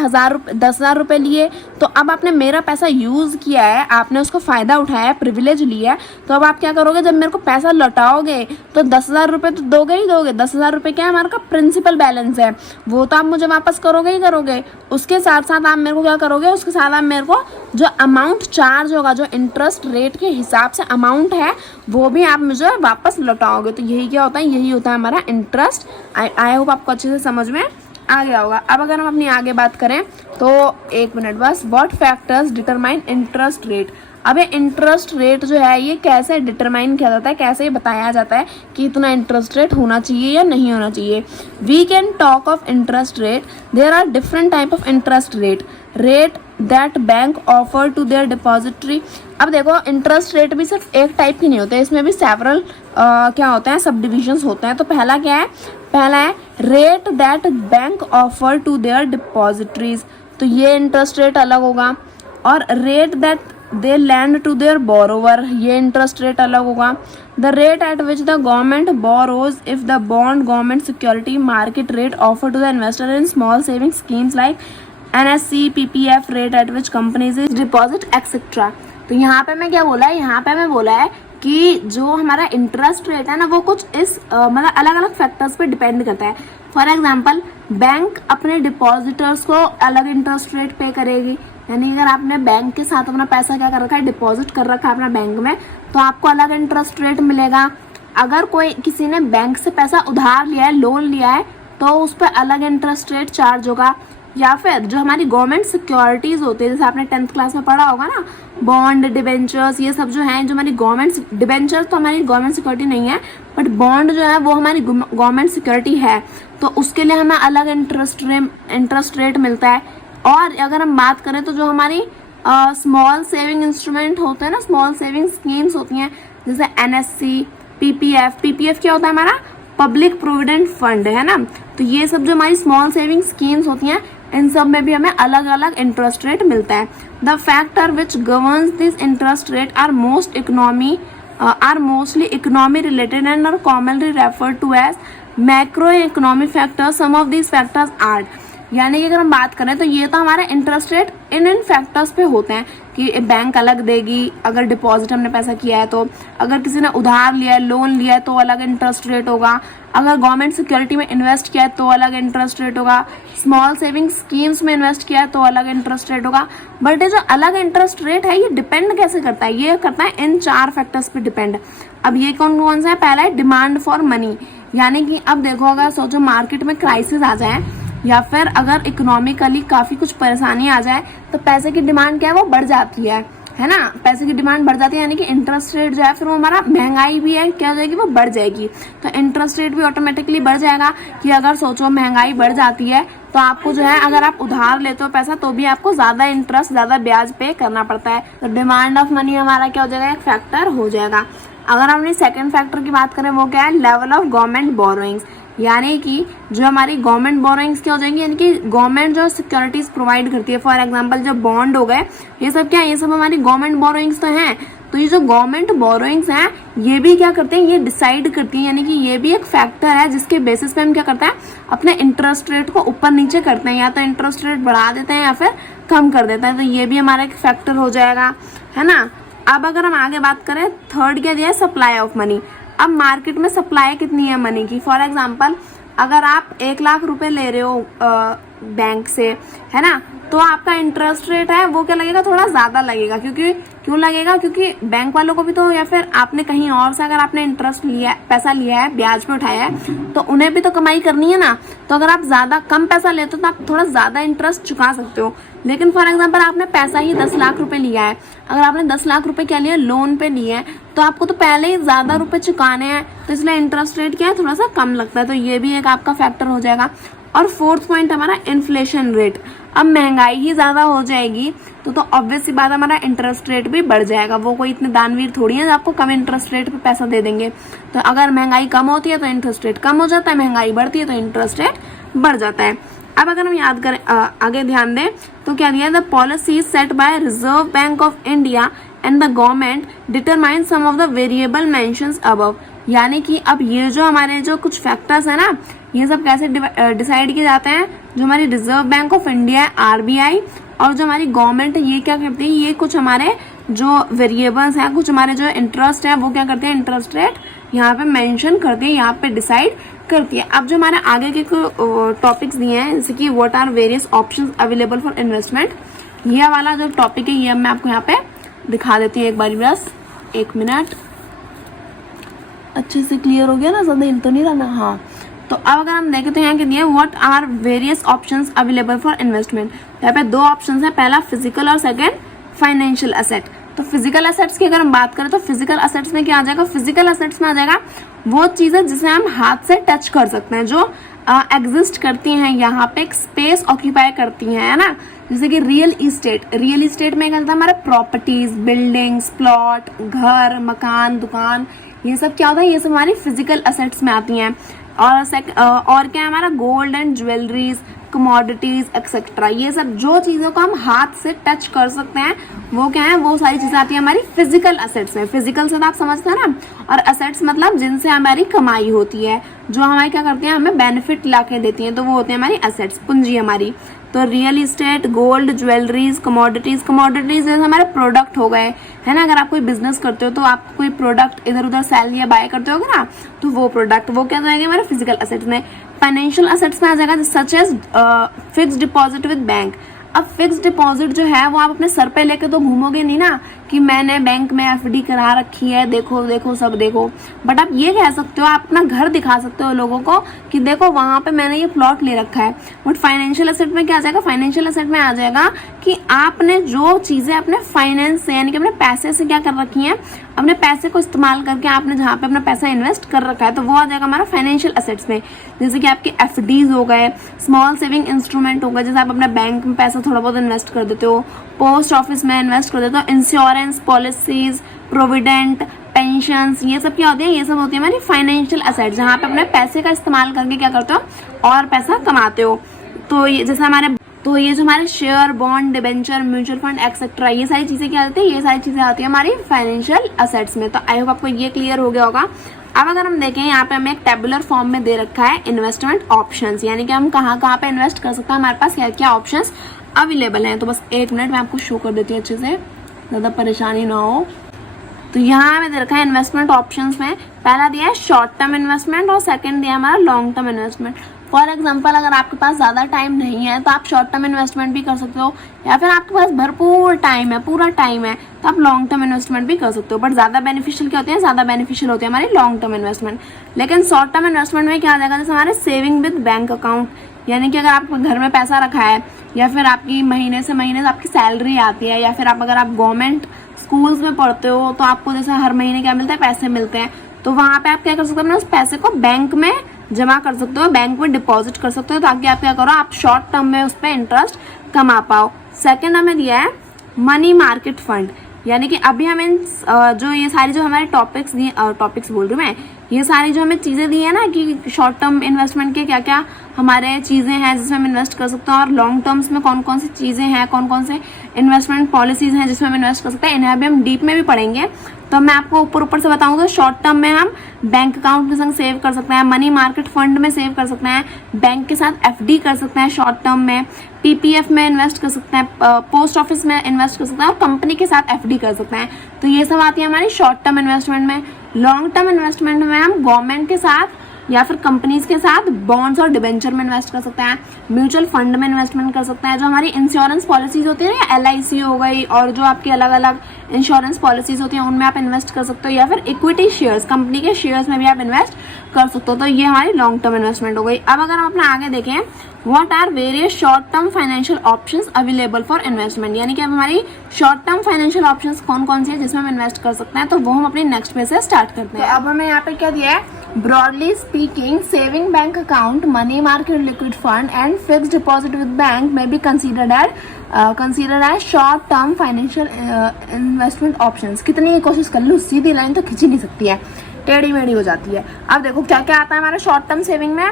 10,000 रुपये लिए, तो अब आपने मेरा पैसा यूज़ किया है, आपने उसका फ़ायदा उठाया, प्रिविलेज लिया है, तो अब आप क्या करोगे, जब मेरे को पैसा लौटाओगे तो 10,000 रुपये तो दोगे ही दोगे। 10,000 रुपये क्या है, हमारा का प्रिंसिपल बैलेंस है, वो तो आप मुझे वापस करोगे ही करोगे। उसके साथ साथ आप मेरे को क्या करोगे, उसके साथ आप मेरे को जो अमाउंट चार्ज होगा, जो इंटरेस्ट रेट के हिसाब से अमाउंट है, वो भी आप मुझे वापस लौटाओगे। तो यही क्या होता है, यही होता है हमारा इंटरेस्ट। आई होप आपको अच्छे से समझ में आ गया होगा। अब अगर हम अपनी आगे बात करें तो 1 मिनट बस। What factors determine interest rate. अब ये इंटरेस्ट रेट जो है ये कैसे डिटरमाइन किया जाता है, कैसे ये बताया जाता है कि इतना इंटरेस्ट रेट होना चाहिए या नहीं होना चाहिए। We can talk of interest rate. There are different type of interest rate. Rate that bank offer to their depository. अब देखो इंटरेस्ट रेट भी सिर्फ एक टाइप की नहीं होते, इसमें भी सेवरल क्या होते हैं, सब डिविजन्स होते हैं। तो पहला क्या है, पहला है rate that bank offer to their depositories, तो ये इंटरेस्ट रेट अलग होगा। और rate that they lend to their borrower, ये इंटरेस्ट रेट अलग होगा। The rate at which the government borrows if the bond government security market rate offer to the investor in small saving schemes like NSC, PPF, rate at which companies is deposit etcetera. तो यहाँ पे मैं क्या बोला है, यहाँ पे मैं बोला है कि जो हमारा इंटरेस्ट रेट है ना, वो कुछ इस मतलब अलग अलग फैक्टर्स पे डिपेंड करता है। फॉर एग्जांपल बैंक अपने डिपॉजिटर्स को अलग इंटरेस्ट रेट पे करेगी, यानी अगर आपने बैंक के साथ अपना पैसा क्या कर रखा है, डिपॉजिट कर रखा है अपना बैंक में, तो आपको अलग इंटरेस्ट रेट मिलेगा। अगर कोई किसी ने बैंक से पैसा उधार लिया है, लोन लिया है, तो उस पर अलग इंटरेस्ट रेट चार्ज होगा। या फिर जो हमारी गवर्नमेंट सिक्योरिटीज होती है, जैसे आपने 10th क्लास में पढ़ा होगा ना, बॉन्ड, डिबेंचर्स, ये सब जो हैं, जो हमारी गवर्नमेंट, डिबेंचर्स तो हमारी गवर्नमेंट सिक्योरिटी नहीं है, बट बॉन्ड जो है वो हमारी गवर्नमेंट सिक्योरिटी है, तो उसके लिए हमें अलग इंटरेस्ट रेट मिलता है। और अगर हम बात करें तो जो हमारी स्मॉल सेविंग इंस्ट्रूमेंट होते हैं ना, स्मॉल सेविंग स्कीम्स होती हैं, जैसे NSC, PPF क्या होता है हमारा, पब्लिक प्रोविडेंट फंड है ना, तो ये सब जो हमारी स्मॉल सेविंग स्कीम्स होती हैं, इन सब में भी हमें अलग अलग इंटरेस्ट रेट मिलता है। The factor which governs this interest rate are mostly economy related and are commonly referred to as macro economic factors. Some of these factors are, यानी कि अगर हम बात करें तो ये तो हमारे इंटरेस्ट रेट इन फैक्टर्स पे होते हैं कि बैंक अलग देगी अगर डिपॉजिट हमने पैसा किया है, तो अगर किसी ने उधार लिया है, लोन लिया है, तो अलग इंटरेस्ट रेट होगा। अगर गवर्नमेंट सिक्योरिटी में इन्वेस्ट किया है तो अलग इंटरेस्ट रेट होगा। स्मॉल सेविंग स्कीम्स में इन्वेस्ट किया है तो अलग इंटरेस्ट रेट होगा। बट ये जो अलग इंटरेस्ट रेट है ये डिपेंड कैसे करता है, ये करता है इन 4 फैक्टर्स पे डिपेंड। अब ये कौन कौन सा है, पहला है डिमांड फॉर मनी, यानी कि अब देखो अगर सोचो मार्केट में क्राइसिस आ जाए या फिर अगर इकोनॉमिकली काफ़ी कुछ परेशानी आ जाए तो पैसे की डिमांड क्या है, वो बढ़ जाती है है ना, पैसे की डिमांड बढ़ जाती है, यानी कि इंटरेस्ट रेट जो है फिर वो हमारा महंगाई भी है क्या हो जाएगी, वो बढ़ जाएगी। तो इंटरेस्ट रेट भी ऑटोमेटिकली बढ़ जाएगा कि अगर सोचो महंगाई बढ़ जाती है तो आपको जो है अगर आप उधार लेते हो पैसा तो भी आपको ज्यादा इंटरेस्ट, ज्यादा ब्याज पे करना पड़ता है। तो डिमांड ऑफ मनी हमारा क्या हो जाएगा, एक फैक्टर हो जाएगा। अगर हम सेकंड फैक्टर की बात करें वो क्या है, लेवल ऑफ गवर्नमेंट बोरोइंग्स, यानी कि जो हमारी गवर्नमेंट बोरोइंग्स क्या हो जाएंगी, यानी कि गवर्नमेंट जो सिक्योरिटीज प्रोवाइड करती है, फॉर एग्जांपल जो बॉन्ड हो गए, ये सब क्या है, ये सब हमारी गवर्नमेंट बोरोइंग्स तो हैं। तो ये जो गवर्नमेंट बोरोइंग्स हैं ये भी क्या करते हैं, ये डिसाइड करती हैं, यानी कि ये भी एक फैक्टर है जिसके बेसिस पे हम क्या करते हैं, अपने इंटरेस्ट रेट को ऊपर नीचे करते हैं, या तो इंटरेस्ट रेट बढ़ा देते हैं या फिर कम कर देते हैं। तो ये भी हमारा एक फैक्टर हो जाएगा, है ना। अब अगर हम आगे बात करें, थर्ड क्या दिया है, सप्लाई ऑफ मनी। अब मार्केट में सप्लाई कितनी है मनी की, फॉर एग्जांपल अगर आप 1 लाख रुपए ले रहे हो बैंक से, है ना, तो आपका इंटरेस्ट रेट है वो क्या लगेगा, थोड़ा ज्यादा लगेगा। क्यों लगेगा, क्योंकि बैंक वालों को भी तो, या फिर आपने कहीं और से अगर आपने इंटरेस्ट लिया, पैसा लिया है, ब्याज पे उठाया है, तो उन्हें भी तो कमाई करनी है ना। तो अगर आप ज्यादा कम पैसा लेते हो तो आप थोड़ा ज्यादा इंटरेस्ट चुका सकते हो। लेकिन फॉर एग्जाम्पल आपने पैसा ही 10 लाख रुपए लिया है, अगर आपने 10 लाख रुपए क्या लिया, लोन पे लिए है, तो आपको तो पहले ही ज्यादा रुपए चुकाने हैं, तो इसलिए इंटरेस्ट रेट क्या है, थोड़ा सा कम लगता है। तो ये भी एक आपका फैक्टर हो जाएगा। और फोर्थ पॉइंट हमारा इन्फ्लेशन रेट। अब महंगाई ही ज्यादा हो जाएगी तो ऑब्वियस सी बात हमारा इंटरेस्ट रेट भी बढ़ जाएगा। वो कोई इतने दानवीर थोड़ी है आपको कम इंटरेस्ट रेट पे पैसा दे देंगे। तो अगर महंगाई कम होती है तो इंटरेस्ट रेट कम हो जाता है, महंगाई बढ़ती है तो इंटरेस्ट रेट बढ़ जाता है। अब अगर हम याद करें, आगे ध्यान दें तो क्या दिया, the policy set by Reserve Bank of India and the government determine some of the variable mentions above. यानी कि अब ये जो हमारे जो कुछ फैक्टर्स है ना, ये सब कैसे डिसाइड किए जाते हैं, जो हमारी रिजर्व बैंक ऑफ इंडिया है आरबीआई, और जो हमारी गवर्नमेंट है ये क्या करती है, ये कुछ हमारे जो वेरिएबल्स हैं, कुछ हमारे जो इंटरेस्ट है वो क्या करते हैं, इंटरेस्ट रेट यहाँ पे मेंशन करती है, यहाँ पे डिसाइड करती है। अब जो हमारे आगे के टॉपिक्स दिए हैं, जैसे कि what are various options available for investment, ये वाला जो टॉपिक है ये मैं आपको यहाँ पे दिखा देती हूँ एक बार, बस 1 मिनट। अच्छे से क्लियर हो गया ना, ज्यादा हिल तो नहीं रहा। हाँ, तो अब अगर हम देखें तो यहाँ के दिए what are various options available for investment. यहाँ पे 2 ऑप्शंस है, पहला फिजिकल और सेकंड फाइनेंशियल एसेट। तो फिजिकल एसेट्स की अगर हम बात करें तो फिजिकल एसेट्स में क्या आ जाएगा, फिजिकल एसेट्स में आ जाएगा वो चीजें जिसे हम हाथ से टच कर सकते हैं, जो एग्जिस्ट करती हैं, यहाँ पे एक स्पेस ऑक्यूपाई करती हैं, है ना। जैसे कि रियल इस्टेट, रियल इस्टेट में क्या होता है, हमारे प्रॉपर्टीज, बिल्डिंग्स, प्लॉट, घर, मकान, दुकान, ये सब क्या होता है, ये सब हमारी फिजिकल एसेट्स में आती हैं। और क्या है हमारा, gold and jewelleries, commodities etcetera, ये सब जो चीजों को हम हाथ से टच कर सकते हैं वो क्या है, वो सारी चीजें आती है हमारी फिजिकल एसेट्स में। फिजिकल से तो आप समझते हैं ना, और एसेट्स मतलब जिनसे हमारी कमाई होती है, जो हमारी क्या करती है, हमें बेनिफिट लाके देती हैं, तो वो होती है हमारी एसेट्स, पूंजी हमारी। तो real estate, gold, jewelleries, commodities जैसे हमारे प्रोडक्ट हो गए, है ना। अगर आप कोई बिजनेस करते हो तो आप कोई प्रोडक्ट इधर उधर सेल या बाय करते हो ना, तो वो प्रोडक्ट वो क्या जाएंगे हमारे फिजिकल एसेट्स में। फाइनेंशियल एसेट्स में आ जाएगा such as fixed deposit with bank. अब फिक्स्ड डिपॉजिट जो है वो आप अपने सर पे लेके तो घूमोगे नहीं ना कि मैंने बैंक में एफडी करा रखी है, देखो देखो सब देखो। बट आप ये कह सकते हो, आप अपना घर दिखा सकते हो लोगों को कि देखो वहां पे मैंने ये प्लॉट ले रखा है। बट फाइनेंशियल एसेट में क्या आ जाएगा, फाइनेंशियल एसेट में आ जाएगा कि आपने जो चीजें अपने फाइनेंस से यानी कि अपने पैसे से क्या कर रखी है, अपने पैसे को इस्तेमाल करके आपने जहाँ पे अपना पैसा इन्वेस्ट कर रखा है, तो वो आ जाएगा हमारा फाइनेंशियल एसेट्स में। जैसे कि आपके एफडीज हो गए, स्मॉल सेविंग इंस्ट्रूमेंट हो गए, जैसे आप अपने बैंक में पैसा थोड़ा बहुत इन्वेस्ट कर देते हो, पोस्ट ऑफिस में इन्वेस्ट कर देते हो, इंश्योरेंस पॉलिसीज, प्रोविडेंट, पेंशंस, ये सब क्या होती है, ये सब होती है हमारी फाइनेंशियल एसेट, जहाँ पे अपने पैसे का इस्तेमाल करके क्या करते हो और पैसा कमाते हो। तो ये जैसे ये जो हमारे share, bond, debenture, mutual fund etcetera, ये सारी चीजें क्या होती है, ये सारी चीजें आती है हमारी फाइनेंशियल एसेट्स में। तो आई होप आपको ये क्लियर हो गया होगा। अब अगर हम देखें, यहाँ पे हमें एक टेबुलर फॉर्म में दे रखा है इन्वेस्टमेंट ऑप्शंस, यानी कि हम कहाँ कहाँ पे इन्वेस्ट कर सकते हैं, हमारे पास क्या क्या ऑप्शंस अवेलेबल हैं। तो बस 1 मिनट में आपको शो कर देती हूँ अच्छे से, ज़्यादा परेशानी ना हो। तो यहाँ हमें दे रखा है इन्वेस्टमेंट ऑप्शंस में, पहला दिया है शॉर्ट टर्म इन्वेस्टमेंट और सेकंड दिया है हमारा long term investment. For example अगर आपके पास ज़्यादा टाइम नहीं है तो आप शॉर्ट टर्म इन्वेस्टमेंट भी कर सकते हो, या फिर आपके पास भरपूर टाइम है, पूरा टाइम है, तो आप लॉन्ग टर्म इन्वेस्टमेंट भी कर सकते हो। बट ज़्यादा बेनिफिशियल क्या होते हैं, ज़्यादा बेनिफिशियल होते हैं हमारे लॉन्ग टर्म इन्वेस्टमेंट। लेकिन शॉर्ट टर्म इन्वेस्टमेंट में क्या आ जाएगा, जैसे हमारे सेविंग विद बैंक अकाउंट, यानी कि अगर आप घर में पैसा रखा है, या फिर आपकी महीने से महीने आपकी सैलरी आती है, या फिर आप अगर आप गवर्नमेंट स्कूल्स में पढ़ते हो तो आपको जैसे हर महीने क्या मिलता है, पैसे मिलते हैं, तो वहां पे आप क्या कर सकते हो, अपने उस पैसे को बैंक में जमा कर सकते हो, बैंक में डिपॉजिट कर सकते हो, ताकि आप क्या करो, आप शॉर्ट टर्म में उस पर इंटरेस्ट कमा पाओ। सेकेंड हमें दिया है मनी मार्केट फंड, यानी कि अभी हमें जो ये सारी जो हमारे टॉपिक्स बोल रही हूँ मैं, ये सारी जो हमें चीज़ें दी है ना कि शॉर्ट टर्म इन्वेस्टमेंट के क्या क्या हमारे चीज़ें हैं जिसमें हम इन्वेस्ट कर सकते हैं, और लॉन्ग टर्म्स में कौन कौन सी चीज़ें हैं, कौन कौन से इन्वेस्टमेंट पॉलिसीज़ हैं जिसमें हम इन्वेस्ट कर सकते हैं, इन्हें अभी हम डीप में भी पढ़ेंगे। तो मैं आपको ऊपर से बताऊँ तो शॉर्ट टर्म में हम बैंक अकाउंट के संग सेव कर सकते हैं, मनी मार्केट फंड में सेव कर सकते हैं, बैंक के साथ एफडी कर सकते हैं शॉर्ट टर्म में, पीपीएफ में इन्वेस्ट कर सकते हैं, पोस्ट ऑफिस में इन्वेस्ट कर सकते हैं, और कंपनी के साथ एफडी कर सकते हैं। तो ये सब आती है हमारी शॉर्ट टर्म इन्वेस्टमेंट में। लॉन्ग टर्म इन्वेस्टमेंट में हम गवर्नमेंट के साथ या फिर कंपनीज के साथ बॉन्ड्स और डिबेंचर में इन्वेस्ट कर सकते हैं, म्यूचुअल फंड में इन्वेस्टमेंट कर सकते हैं, जो हमारी इंश्योरेंस पॉलिसीज होती है ना, LIC हो गई, और जो आपकी अलग अलग इंश्योरेंस पॉलिसीज होती हैं उनमें आप इन्वेस्ट कर सकते हो, या फिर इक्विटी शेयर्स, कंपनी के शेयर्स में भी आप इन्वेस्ट कर सकते हो। तो ये हमारी लॉन्ग टर्म इन्वेस्टमेंट हो गई। अब अगर हम अपना आगे देखें, what are various short term financial options available for investment, यानी कि अब हमारी शॉर्ट टर्म फाइनेंशियल ऑप्शंस कौन कौन सी है जिसमें हम इन्वेस्ट कर सकते हैं, तो वो हम अपनी नेक्स्ट पेज से स्टार्ट करते हैं। तो अब हमें यहाँ पे क्या दिया है, broadly speaking saving bank account, money market liquid fund and fixed deposit with bank में be considered as short term financial investment options. कितनी ही कोशिश कर लूँ सीधी लाइन तो खिंची नहीं सकती है, टेढ़ी मेढ़ी हो जाती है। अब देखो क्या क्या आता है हमारा शॉर्ट टर्म सेविंग में,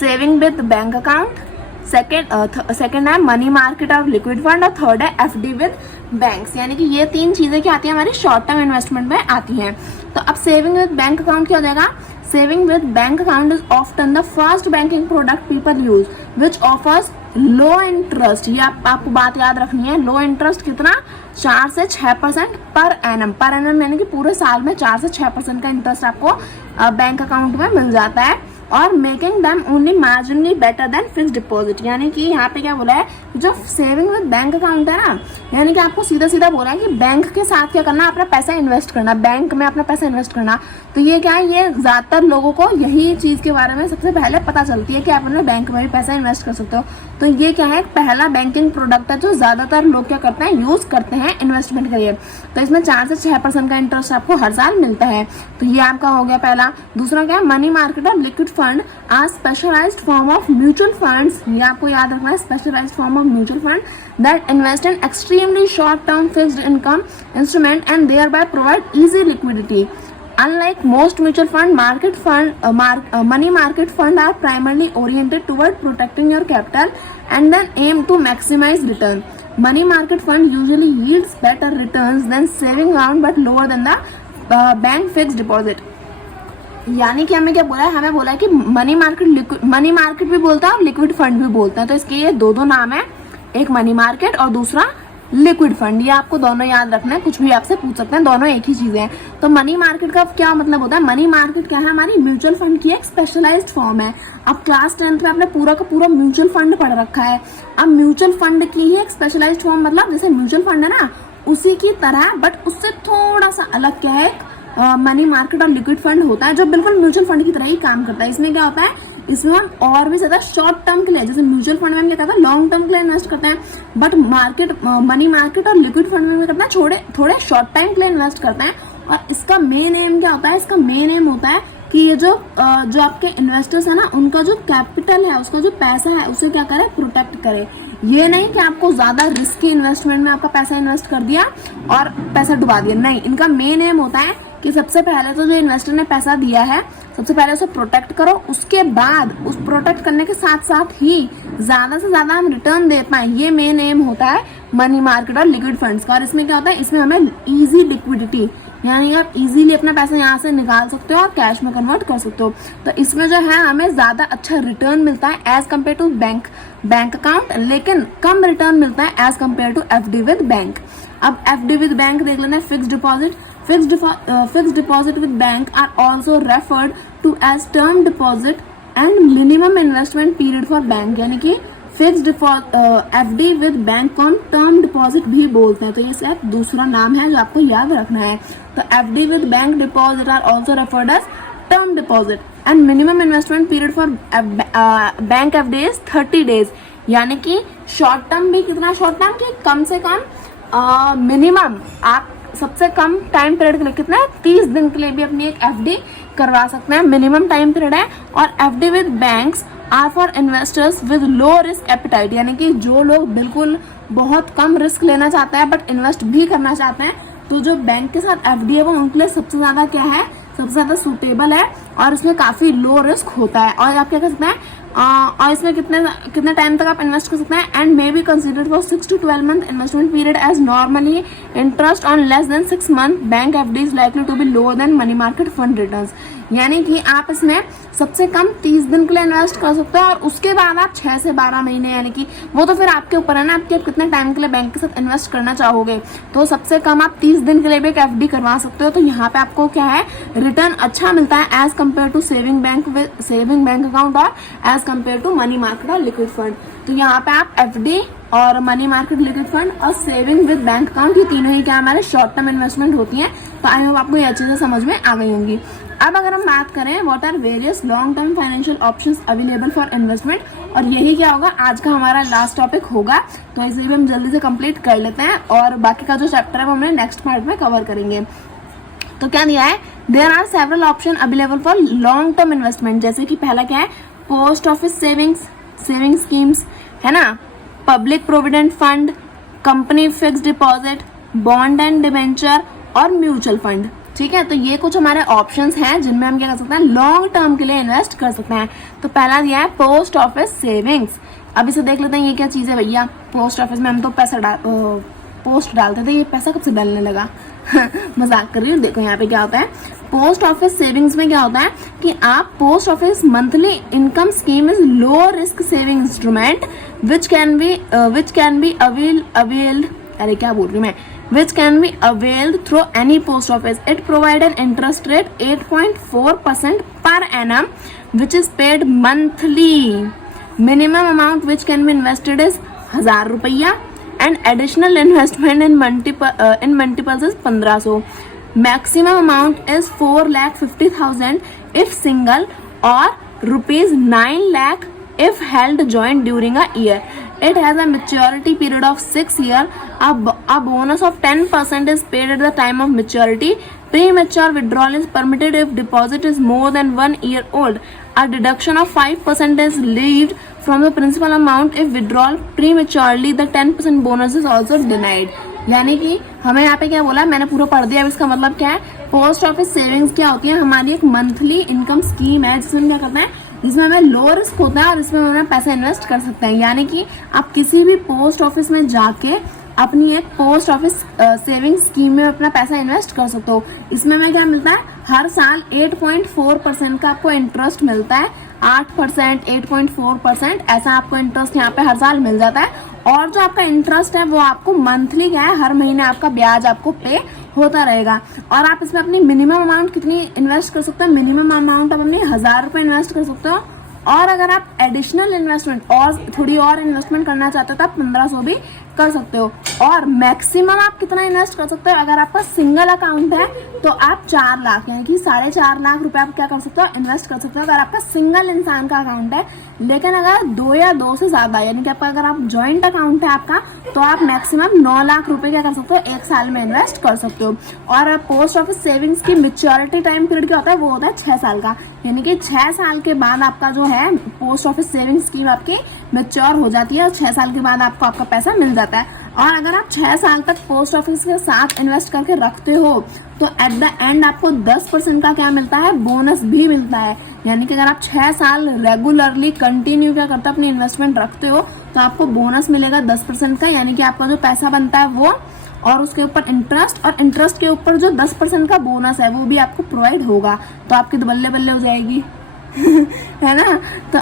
saving with bank account, second है मनी मार्केट और लिक्विड फंड, और थर्ड है एफडी विद बैंक्स। यानी कि ये तीन चीजें क्या आती है हमारी शॉर्ट टर्म इन्वेस्टमेंट में आती हैं। तो अब सेविंग विद बैंक अकाउंट क्या हो जाएगा, saving with bank account is often the first banking product people use which offers low interest. ये आपको बात याद रखनी है, लो इंटरेस्ट कितना, 4 से 6% पर एनम यानी कि पूरे साल में 4 से 6% का इंटरेस्ट आपको बैंक अकाउंट में मिल जाता है, और making them only marginally better than fixed deposit. यानी कि यहाँ पे क्या बोला है, जो सेविंग विद बैंक अकाउंट है ना, यानी कि आपको सीधा सीधा बोला है कि बैंक के साथ क्या करना, अपना पैसा इन्वेस्ट करना, बैंक में अपना पैसा इन्वेस्ट करना। तो ये क्या है, ये ज्यादातर लोगों को यही चीज के बारे में सबसे पहले पता चलती है कि आप अपने बैंक में भी पैसा इन्वेस्ट कर सकते हो। तो ये क्या है, पहला बैंकिंग प्रोडक्ट है जो ज्यादातर लोग क्या करते हैं, यूज करते हैं इन्वेस्टमेंट के लिए। तो इसमें 4 से 6% का इंटरेस्ट आपको हर साल मिलता है। तो ये आपका हो गया पहला। दूसरा क्या है, मनी मार्केट और liquid fund are specialized form of mutual funds. ये आपको याद रखना है, specialized form of mutual fund that invest in extremely short term fixed income instrument and thereby provide easy liquidity. Unlike most mutual fund, money market fund are primarily oriented toward protecting your capital and then aim to maximize return. Money market fund usually yields better returns than saving account but lower than the bank fixed deposit. यानी कि हमें क्या बोला है, हमें बोला है कि मनी मार्केट भी बोलता है और लिक्विड फंड भी बोलता है। तो इसके ये दो नाम है, एक मनी मार्केट और दूसरा लिक्विड फंड। ये आपको दोनों याद रखना है, कुछ भी आपसे पूछ सकते हैं, दोनों एक ही चीजें हैं। तो मनी मार्केट का क्या मतलब होता है, मनी मार्केट क्या है, हमारी म्यूचुअल फंड की एक स्पेशलाइज्ड फॉर्म है। अब क्लास 10th में आपने पूरा का पूरा म्यूचुअल फंड पढ़ रखा है। अब म्यूचुअल फंड की ही एक स्पेशलाइज्ड फॉर्म, मतलब जैसे म्यूचुअल फंड है ना उसी की तरह, बट उससे थोड़ा सा अलग क्या है, मनी मार्केट और लिक्विड फंड होता है जो बिल्कुल म्यूचुअल फंड की तरह ही काम करता है। इसमें क्या होता है, इसमें हम और भी ज्यादा शॉर्ट टर्म के लिए, जैसे म्यूचुअल फंड में हम क्या करते हैं, लॉन्ग टर्म के लिए इन्वेस्ट करते हैं, बट मनी मार्केट और लिक्विड फंड में करते हैं थोड़े शॉर्ट टाइम के लिए इन्वेस्ट करते हैं। और इसका मेन एम क्या होता है, इसका मेन एम होता है कि ये जो आपके इन्वेस्टर्स है ना, उनका जो कैपिटल है, उसका जो पैसा है, उसे क्या करे, प्रोटेक्ट करे। ये नहीं कि आपको ज्यादा रिस्की इन्वेस्टमेंट में आपका पैसा इन्वेस्ट कर दिया और पैसा डुबा दिया, नहीं। इनका मेन एम होता है कि सबसे पहले तो जो इन्वेस्टर ने पैसा दिया है, सबसे पहले उसे प्रोटेक्ट करो, उसके बाद उस प्रोटेक्ट करने के साथ साथ ही ज्यादा से ज्यादा हम रिटर्न दे पाए। ये मेन एम होता है मनी मार्केट और लिक्विड फंड्स का। और इसमें क्या होता है, इसमें हमें इजी लिक्विडिटी, यानी आप इजीली अपना पैसा यहाँ से निकाल सकते हो और कैश में कन्वर्ट कर सकते हो। तो इसमें जो है हमें ज्यादा अच्छा रिटर्न मिलता है as compare to bank account, लेकिन कम रिटर्न मिलता है as compare to FD with bank. अब एफडी विद बैंक देख लेना है, fixed deposit. Fixed deposit with bank are also referred to as term deposit and minimum investment period for bank। यानी कि फिक्स्ड एफडी विद बैंक को हम term deposit भी बोलते हैं। तो ये सिर्फ दूसरा नाम है जो आपको याद रखना है। तो FD with bank deposit are also referred as term deposit and minimum investment period for bank FD is 30 days। यानी कि शॉर्ट टर्म भी कितना शॉर्ट टर्म, कि कम से कम मिनिमम आप सबसे कम टाइम पीरियड के लिए कितना है, 30 दिन के लिए भी अपनी एक एफडी करवा सकते हैं, मिनिमम टाइम पीरियड है। और FD with banks are for investors with low risk appetite, यानी कि जो लोग बिल्कुल बहुत कम रिस्क लेना चाहते हैं बट इन्वेस्ट भी करना चाहते हैं, तो जो बैंक के साथ एफडी है वो उनके लिए सबसे ज्यादा क्या है, सबसे ज्यादा सूटेबल है और इसमें काफी लो रिस्क होता है। और आप क्या कर सकते हैं, और इसमें कितने टाइम तक आप इन्वेस्ट कर सकते हैं, and may be considered for 6 to 12 month investment period as normally interest on less than 6 month bank FD is likely to be lower than money market fund returns. यानी कि आप इसमें सबसे कम 30 दिन के लिए इन्वेस्ट कर सकते हो और उसके बाद आप 6 से 12 महीने, यानी कि वो तो फिर आपके ऊपर है ना, आपके कितने टाइम के लिए बैंक के साथ इन्वेस्ट करना चाहोगे। तो सबसे कम आप 30 दिन के लिए भी एक एफडी करवा सकते हो। तो यहाँ पे आपको क्या है, रिटर्न अच्छा मिलता है as compare to saving bank account और as compare to money market और लिक्विड फंड। तो यहाँ पे आप एफडी और मनी मार्केट, लिक्विड फंड और सेविंग विद बैंक अकाउंट, ये तीनों ही क्या हमारे शॉर्ट टर्म इन्वेस्टमेंट होती हैं। तो आई होप आपको ये अच्छे से समझ में आ गई होंगी। अब अगर हम बात करें what are various long term financial options available for investment, और यही क्या होगा आज का हमारा लास्ट टॉपिक होगा, तो इसे भी हम जल्दी से कंप्लीट कर लेते हैं और बाकी का जो चैप्टर है वो हमने नेक्स्ट पार्ट में कवर करेंगे। तो क्या दिया है, there are several option available for long term investment, जैसे कि पहला क्या है, पोस्ट ऑफिस सेविंग स्कीम्स है ना, public provident fund, company fix deposit, bond and debenture और म्यूचुअल फंड। ठीक है, तो ये कुछ हमारे ऑप्शंस हैं जिनमें हम क्या कर सकते हैं, लॉन्ग टर्म के लिए इन्वेस्ट कर सकते हैं। तो पहला दिया है पोस्ट ऑफिस सेविंग्स। अब इसे देख लेते हैं ये क्या चीज है भैया। पोस्ट ऑफिस में हम तो पैसा पोस्ट डालते थे, ये पैसा कब से डालने लगा मजाक कर रही हूँ। देखो यहाँ पे क्या होता है, पोस्ट ऑफिस सेविंग्स में क्या होता है कि आप post office monthly income scheme is low risk saving instrument which can be availed, अरे क्या बोल रही हूँ मैं, which can be availed through any post office. It provide an interest rate 8.4% per annum which is paid monthly. Minimum amount which can be invested is 1000 रुपया and additional investment in multiples is 1500. Maximum amount is 4,50,000 if single or rupees 9 lakh if held joint during a year. It has a maturity period of 6 years. A bonus of 10% is paid at the time of maturity. Premature withdrawal is permitted if deposit is more than 1 year old. A deduction of 5% is levied from the principal amount if withdrawal prematurely. The 10% bonus is also denied. यानी कि हमें यहाँ पे क्या बोला, मैंने पूरा पढ़ दिया। अब इसका मतलब क्या है, पोस्ट ऑफिस सेविंग्स क्या होती है, हमारी एक मंथली इनकम स्कीम है जिसमें क्या करते हैं, जिसमें हमें लो रिस्क होता है और इसमें हमें पैसा इन्वेस्ट कर सकते हैं। यानी कि आप किसी भी पोस्ट ऑफिस में जाके अपनी एक पोस्ट ऑफिस सेविंग स्कीम में अपना पैसा इन्वेस्ट कर सकते हो। इसमें हमें क्या मिलता है, हर साल 8.4% का आपको इंटरेस्ट मिलता है। 8%, 8.4% ऐसा आपको इंटरेस्ट यहाँ पे हर साल मिल जाता है। और जो आपका इंटरेस्ट है वो आपको मंथली क्या है, हर महीने आपका ब्याज आपको पे होता रहेगा। और आप इसमें अपनी मिनिमम अमाउंट कितनी इन्वेस्ट कर सकते हो, मिनिमम अमाउंट आप अपनी 1000 रुपये इन्वेस्ट कर सकते हो। और अगर आप एडिशनल इन्वेस्टमेंट और थोड़ी और इन्वेस्टमेंट करना चाहते हो तो आप 1500 भी कर सकते हो। और मैक्सिमम आप कितना इन्वेस्ट कर सकते हो, अगर आपका सिंगल अकाउंट है तो आप 4 लाख यानी कि 4.5 लाख रुपए आप क्या कर सकते हो, इन्वेस्ट कर सकते हो अगर आपका सिंगल इंसान का अकाउंट है। लेकिन अगर 2 या 2 से ज्यादा यानी कि आपका अगर आप ज्वाइंट अकाउंट है आपका, तो आप मैक्सिमम 9 लाख रुपए क्या कर सकते हो, 1 साल में इन्वेस्ट कर सकते हो। और पोस्ट ऑफिस सेविंग्स की मेच्योरिटी टाइम पीरियड क्या होता है, वो होता है 6 साल का। यानी कि 6 साल के बाद आपका जो है पोस्ट ऑफिस सेविंग स्कीम आपकी मेच्योर हो जाती है और 6 साल के बाद आपको आपका पैसा मिल जाता है। और अगर आप 6 साल तक पोस्ट ऑफिस के साथ इन्वेस्ट करके रखते हो तो एट द एंड आपको 10% का क्या मिलता है, बोनस भी मिलता है। यानी कि अगर आप 6 साल रेगुलरली कंटिन्यू क्या करते हो, अपनी इन्वेस्टमेंट रखते हो, तो आपको बोनस मिलेगा 10% का। यानी कि आपका जो पैसा बनता है वो, और उसके ऊपर इंटरेस्ट, और इंटरेस्ट के ऊपर जो 10% का बोनस है वो भी आपको प्रोवाइड होगा। तो आपकी तो बल्ले बल्ले हो जाएगी है ना। तो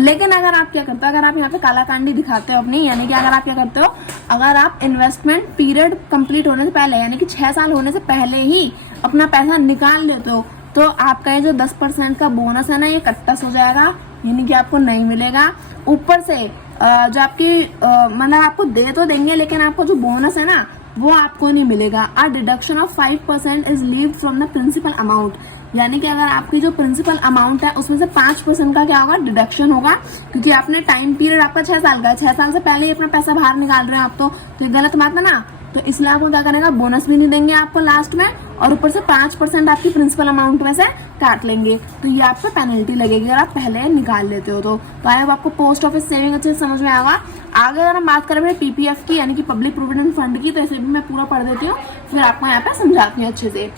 लेकिन अगर आप क्या करते हो, अगर आप यहाँ पे कालाकांडी दिखाते हो अपनी, यानी कि अगर आप क्या करते हो, अगर आप इन्वेस्टमेंट पीरियड कंप्लीट होने से पहले यानी कि 6 साल होने से पहले ही अपना पैसा निकाल लेते हो, तो आपका ये जो 10% का बोनस है ना, ये कट्टस हो जाएगा, यानी कि आपको नहीं मिलेगा। ऊपर से जो आपकी मतलब आपको दे तो देंगे, लेकिन आपको जो बोनस है ना वो आपको नहीं मिलेगा। A deduction of 5% is levied from the principal amount. यानी कि अगर आपकी जो प्रिंसिपल अमाउंट है उसमें से 5% का क्या होगा, डिडक्शन होगा, क्योंकि आपने टाइम पीरियड आपका 6 साल का है, 6 साल से पहले ही अपना पैसा बाहर निकाल रहे हैं आप, तो ये गलत बात है ना। तो इसलिए आपको क्या करेगा, बोनस भी नहीं देंगे आपको लास्ट में, और ऊपर से 5% आपकी प्रिंसिपल अमाउंट में से काट लेंगे। तो ये आपको पेनल्टी लगेगी अगर आप पहले निकाल लेते हो। तो आई होप आपको पोस्ट ऑफिस सेविंग अच्छे से समझ में आएगा। आगे अगर हम बात करें पीपीएफ की यानी कि पब्लिक प्रोविडेंट फंड की, तो इसे भी मैं पूरा पढ़ देती हूँ, फिर आपको यहाँ पे समझाती हूँ अच्छे से।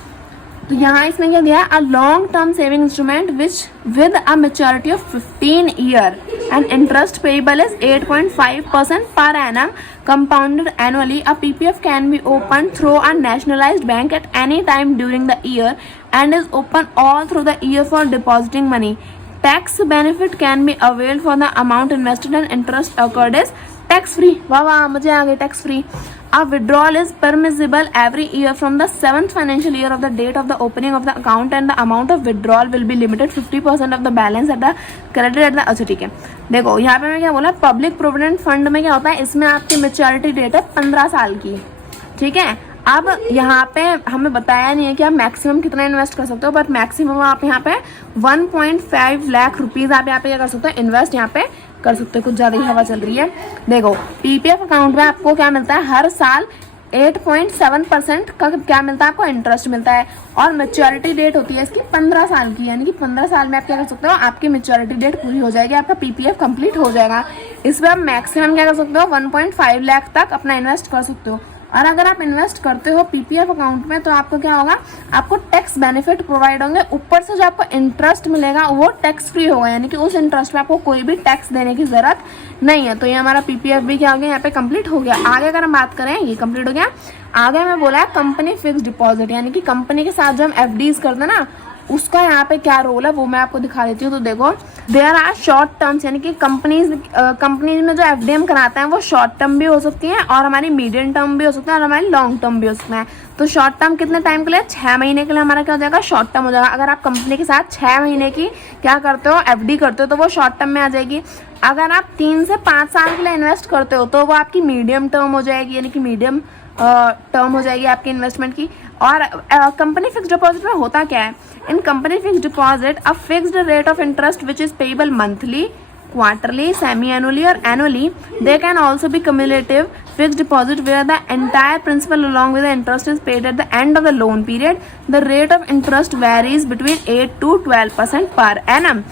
तो यहाँ इसमें क्या दिया है, a long term saving instrument which with a maturity of 15 year and interest payable is 8.5% per annum compounded annually. A PPF can be opened through a nationalized bank at any time during the year and is open all through the year for depositing money. Tax benefit can be availed for the amount invested and interest accrued is tax free. वाह वाह, मजे आ गए, tax free. A withdrawal is permissible every year from the 7th financial year of the date of the opening of the account and the amount of withdrawal will be limited 50% of the balance at the credited at the अच्छा ठीक है। देखो यहाँ पे मैं क्या बोला, public provident fund में क्या होता है, इसमें आपकी मेच्योरिटी डेट है 15 साल की, ठीक है। अब यहाँ पे हमें बताया नहीं है कि आप मैक्सिमम कितना इन्वेस्ट कर सकते हो, बट मैक्सिमम आप यहाँ पे 1.5 लाख रुपीज आप यहाँ पे क्या कर सकते हो, इन्वेस्ट यहाँ पे कर सकते हो। कुछ ज्यादा ही हवा चल रही है। देखो पीपीएफ अकाउंट में आपको क्या मिलता है, हर साल 8.7% का क्या मिलता है, आपको इंटरेस्ट मिलता है, और मेच्योरिटी डेट होती है इसकी 15 साल की, यानी कि 15 साल में आप क्या कर सकते हो, आपकी मेच्योरिटी डेट पूरी हो जाएगी, आपका पीपीएफ कंप्लीट हो जाएगा। इसमें आप मैक्सिमम क्या कर सकते हो, 1.5 लाख तक अपना इन्वेस्ट कर सकते हो। और अगर आप इन्वेस्ट करते हो पीपीएफ अकाउंट में तो आपको क्या होगा, आपको टैक्स बेनिफिट प्रोवाइड होंगे, ऊपर से जो आपको इंटरेस्ट मिलेगा वो टैक्स फ्री होगा, यानी कि उस इंटरेस्ट पे आपको कोई भी टैक्स देने की जरूरत नहीं है। तो ये हमारा पीपीएफ भी क्या हो गया, यहाँ पे कंप्लीट हो गया। आगे अगर हम बात करें, ये कंप्लीट हो गया। आगे मैं बोला है कंपनी फिक्स डिपॉजिट, यानी कि कंपनी के साथ जो हम एफडीज करते हैं ना, उसका यहाँ पे क्या रोल है वो मैं आपको दिखा देती हूँ। तो देखो देयर आर शॉर्ट टर्म्स, यानी कि कंपनीज में जो एफडी कराते हैं वो शॉर्ट टर्म भी हो सकती हैं, और हमारी मीडियम टर्म भी हो सकता है, और हमारी लॉन्ग टर्म भी हो सकता है। तो शॉर्ट टर्म कितने टाइम के लिए, 6 महीने के लिए हमारा क्या हो जाएगा, शॉर्ट टर्म हो जाएगा। अगर आप कंपनी के साथ 6 महीने की क्या करते हो, एफडी करते हो, तो वो शॉर्ट टर्म में आ जाएगी। अगर आप 3 से 5 साल के लिए इन्वेस्ट करते हो तो वो आपकी मीडियम टर्म हो जाएगी, यानी कि मीडियम टर्म हो जाएगी आपकी इन्वेस्टमेंट की। और कंपनी फिक्स डिपॉजिट में होता क्या है, in company fix deposit a fixed rate of interest which is payable monthly, quarterly, semi annually और annually. They can also be cumulative fixed deposit where the entire principal along with the interest is paid at the end of the loan period. The rate of interest varies between 8 to 12% per annum.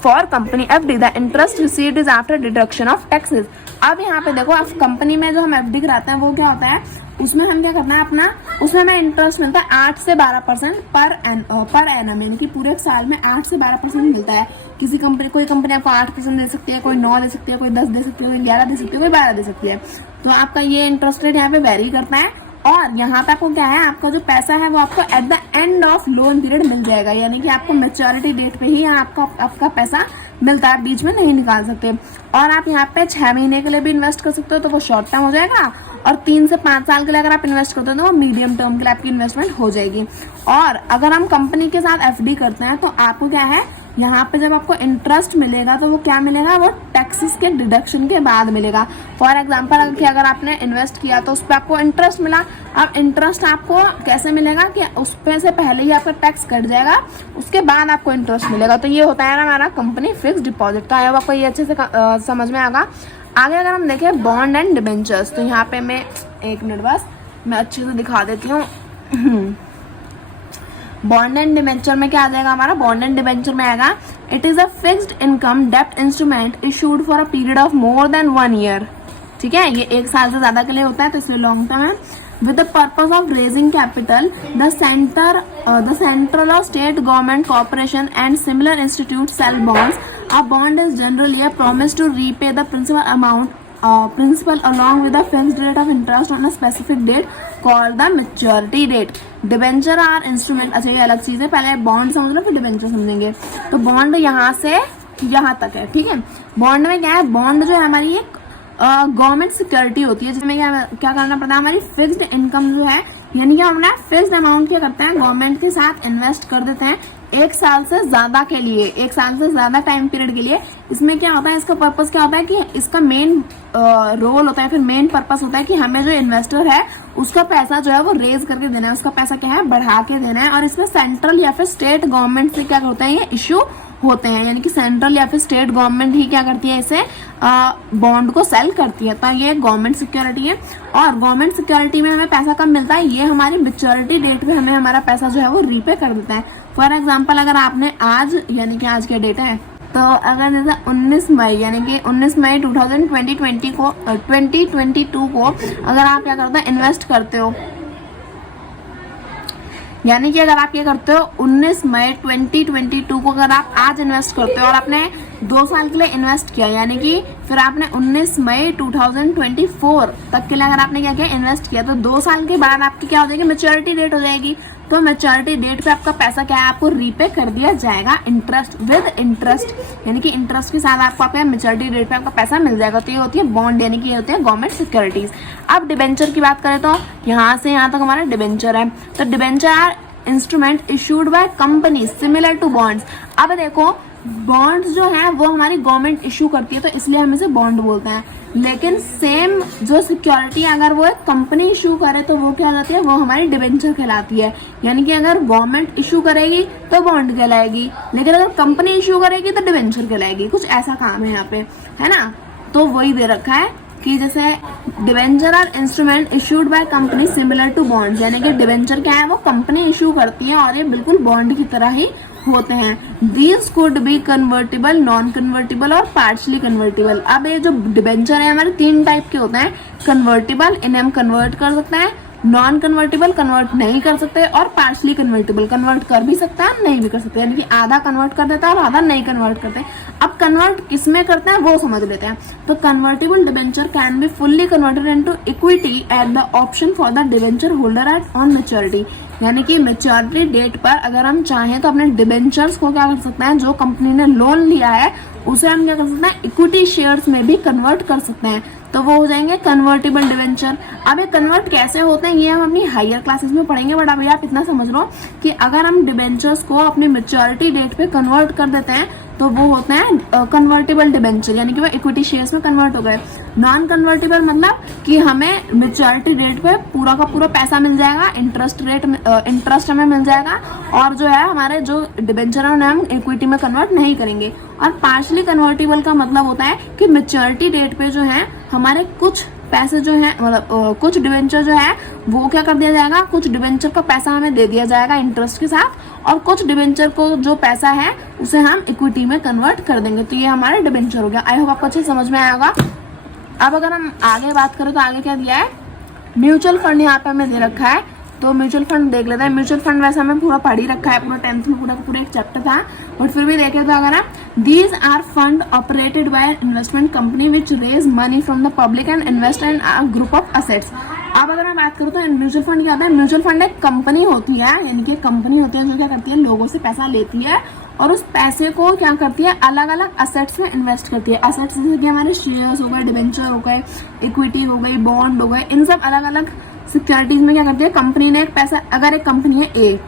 For company FD, the interest received is after deduction of taxes. अब यहाँ पे देखो, आप company में जो हम FD कराते हैं वो क्या होता है, उसमें हम क्या करना है अपना, उसमें हमें इंटरेस्ट मिलता है 8 से 12% पर एनम, यानी कि पूरे साल में 8 से 12% मिलता है। किसी कंपनी, कोई कंपनी आपको 8% दे सकती है, कोई 9 दे सकती है, कोई 10 दे सकती है, कोई 11 दे सकती है, कोई 12 दे सकती है। तो आपका ये इंटरेस्ट रेट यहाँ पे वेरी करता है। और यहाँ पे आपको क्या है, आपका जो पैसा है वो आपको at the end of loan period मिल जाएगा, यानी कि आपको मैच्योरिटी डेट पे ही आपका पैसा मिलता है, बीच में नहीं निकाल सकते। और आप यहाँ पे 6 महीने के लिए भी इन्वेस्ट कर सकते हो तो वो शॉर्ट टर्म हो जाएगा, और 3 से 5 साल के लिए अगर आप इन्वेस्ट करते हो तो वो मीडियम टर्म के लिए आपकी इन्वेस्टमेंट हो जाएगी। और अगर हम कंपनी के साथ एफडी करते हैं तो आपको क्या है, यहाँ पे जब आपको इंटरेस्ट मिलेगा तो वो क्या मिलेगा, वो टैक्सेस के डिडक्शन के बाद मिलेगा। फॉर एग्जाम्पल कि अगर आपने इन्वेस्ट किया तो उस पर आपको इंटरेस्ट मिला, अब इंटरेस्ट आपको कैसे मिलेगा कि उस पे से पहले ही आपका टैक्स कट जाएगा, उसके बाद आपको इंटरेस्ट मिलेगा। तो ये होता है ना हमारा कंपनी फिक्स डिपॉजिट का। अब आपको ये अच्छे से समझ में आएगा। आगे अगर हम देखें बॉन्ड एंड डिबेंचर्स, तो यहाँ पे मैं 1 मिनट बस मैं अच्छे से दिखा देती हूँ। बॉन्ड एंड डिबेंचर में क्या आ जाएगा हमारा, बॉन्ड एंड डिबेंचर में आएगा, it is a fixed income डेब्ट instrument issued for a period of more than 1 year. ठीक है, ये 1 साल से ज्यादा के लिए होता है तो इसलिए लॉन्ग टर्म है। With the purpose of raising capital, the central or state government, corporation and similar institutes sell bonds. A bond is generally a promise to repay the principal along with a fixed rate of interest on a specific date called the maturity date. Debenture are instrument, अच्छा ये अलग चीज है, पहले bond समझ लो फिर debenture समझेंगे। तो बॉन्ड यहाँ से यहाँ तक है, ठीक है। बॉन्ड में क्या है, बॉन्ड जो है हमारी एक गवर्नमेंट सिक्योरिटी होती है जिसमें क्या करना पड़ता है, हमारी फिक्स्ड इनकम जो है, यानी कि हम ना फिक्स्ड अमाउंट क्या करते हैं, गवर्नमेंट के साथ इन्वेस्ट कर देते हैं 1 साल से ज्यादा के लिए, 1 साल से ज्यादा टाइम पीरियड के लिए। इसमें क्या होता है, इसका पर्पस क्या होता है कि इसका मेन रोल होता है, फिर मेन पर्पस होता है कि हमें जो इन्वेस्टर है उसका पैसा जो है वो रेज करके देना है, उसका पैसा क्या है बढ़ा के देना है। और इसमें सेंट्रल या फिर स्टेट गवर्नमेंट से क्या होता है, ये इश्यू होते हैं, यानी कि सेंट्रल या फिर स्टेट गवर्नमेंट ही क्या करती है, इसे बॉन्ड को सेल करती है। तो ये गवर्नमेंट सिक्योरिटी है। और गवर्नमेंट सिक्योरिटी में हमें पैसा कब मिलता है, ये हमारी मेच्योरिटी डेट पे हमें हमारा पैसा जो है वो रीपे कर देता है। फॉर एग्जाम्पल, अगर आपने आज, यानी कि आज क्या डेट है, तो अगर जैसे 19 मई यानी कि 19 मई 2022 को अगर आप क्या करते हो, इन्वेस्ट करते हो, यानी कि अगर आप ये करते हो 19 मई 2022 को अगर आप आज इन्वेस्ट करते हो और आपने 2 साल के लिए इन्वेस्ट किया, यानी कि फिर आपने 19 मई 2024 तक के लिए अगर आपने क्या किया, इन्वेस्ट किया, तो 2 साल के बाद आपकी क्या हो जाएगी, मैच्योरिटी डेट हो जाएगी। तो मैच्योरिटी डेट पे आपका पैसा क्या है, आपको रीपे कर दिया जाएगा इंटरेस्ट विद इंटरेस्ट, यानी कि इंटरेस्ट के साथ आपको आपका मैच्योरिटी डेट पे आपका पैसा मिल जाएगा। तो ये होती है बॉन्ड, यानी कि ये होती है गवर्नमेंट सिक्योरिटीज। अब डिबेंचर की बात करें तो यहाँ से यहाँ तक हमारा डिबेंचर है। तो debenture are instrument issued by company similar to bonds. अब देखो, बॉन्ड्स जो है वो हमारी गवर्नमेंट इशू करती है, तो इसलिए हम इसे बॉन्ड बोलते हैं। लेकिन सेम जो सिक्योरिटी अगर वो एक कंपनी इशू करे तो वो क्या हो जाती है, वो हमारी डिबेंचर कहलाती है। यानी कि अगर गवर्नमेंट इशू करेगी तो बॉन्ड कहलाएगी, लेकिन अगर कंपनी इशू करेगी तो डिबेंचर कहलाएगी। कुछ ऐसा काम है यहाँ पे, है ना। तो वही दे रखा है कि जैसे debenture are instrument issued by company similar to bond, यानी कि डिबेंचर क्या है, वो कंपनी इशू करती है और ये बिल्कुल बॉन्ड की तरह ही होते हैं। These could be convertible, non convertible और पार्शली कन्वर्टेबल। अब ये जो डिबेंचर है हमारे 3 टाइप के होते हैं। कन्वर्टेबल, इन्हें हम कन्वर्ट कर सकते हैं, नॉन कन्वर्टेबल कन्वर्ट नहीं कर सकते, और पार्शली कन्वर्टेबल कन्वर्ट कर भी सकता है नहीं भी कर सकते, यानी कि आधा कन्वर्ट कर देता है और आधा नहीं कन्वर्ट करते। अब कन्वर्ट किसमें करते हैं वो समझ लेते हैं। तो convertible debenture can be fully converted into equity at the option for the debenture holder at on maturity, यानी कि मैच्योरिटी डेट पर अगर हम चाहें तो अपने डिबेंचर्स को क्या कर सकते हैं, जो कंपनी ने लोन लिया है उसे हम क्या कर सकते हैं, इक्विटी शेयर्स में भी कन्वर्ट कर सकते हैं। तो वो हो जाएंगे कन्वर्टेबल डिबेंचर। अब ये कन्वर्ट कैसे होते हैं ये हम अपनी हायर क्लासेस में पढ़ेंगे, बट अभी आप इतना समझ लो कि अगर हम डिबेंचर्स को अपनी मैच्योरिटी डेट पे कन्वर्ट कर देते हैं तो वो होते हैं कन्वर्टेबल डिबेंचर, यानी कि वो इक्विटी शेयर्स में कन्वर्ट हो गए। नॉन कन्वर्टेबल मतलब कि हमें मैच्योरिटी डेट पे पूरा का पूरा पैसा मिल जाएगा, इंटरेस्ट हमें मिल जाएगा, और जो है हमारे जो डिबेंचर है उन्हें हम इक्विटी में कन्वर्ट नहीं करेंगे। और पार्शली कन्वर्टेबल का मतलब होता है कि मैच्योरिटी डेट पे जो है हमारे कुछ पैसे जो है, मतलब कुछ डिबेंचर जो है वो क्या कर दिया जाएगा, कुछ डिबेंचर का पैसा हमें दे दिया जाएगा इंटरेस्ट के साथ, और कुछ डिबेंचर को जो पैसा है उसे हम इक्विटी में कन्वर्ट कर देंगे। तो ये हमारा डिबेंचर हो गया। आई होप आपको अच्छे समझ में आया होगा। अब अगर हम आगे बात करें तो आगे क्या दिया है, म्यूचुअल फंड यहाँ पे हमें दे रखा है। तो म्यूचुअल फंड देख लेते हैं। म्यूचुअल फंड वैसे हमें पूरा पढ़ ही रखा है, पूरा 10th में पूरा एक चैप्टर था, बट फिर भी देखे तो अगर these are fund operated by investment company which raise money from the public and invest in a group of assets. अब अगर मैं बात करूँ तो म्यूचुअल फंड क्या होता है, म्यूचुअल फंड एक कंपनी होती है, यानी कि कंपनी होती है जो क्या करती है, लोगों से पैसा लेती है और उस पैसे को क्या करती है, अलग अलग असेट्स में इन्वेस्ट करती है। असेट्स जैसे कि हमारे शेयर्स हो गए, डिबेंचर हो गए, इक्विटी हो गई, बॉन्ड हो गए, इन सब अलग अलग सिक्योरिटीज में क्या करती है कंपनी ने एक पैसा, अगर एक कंपनी है ए,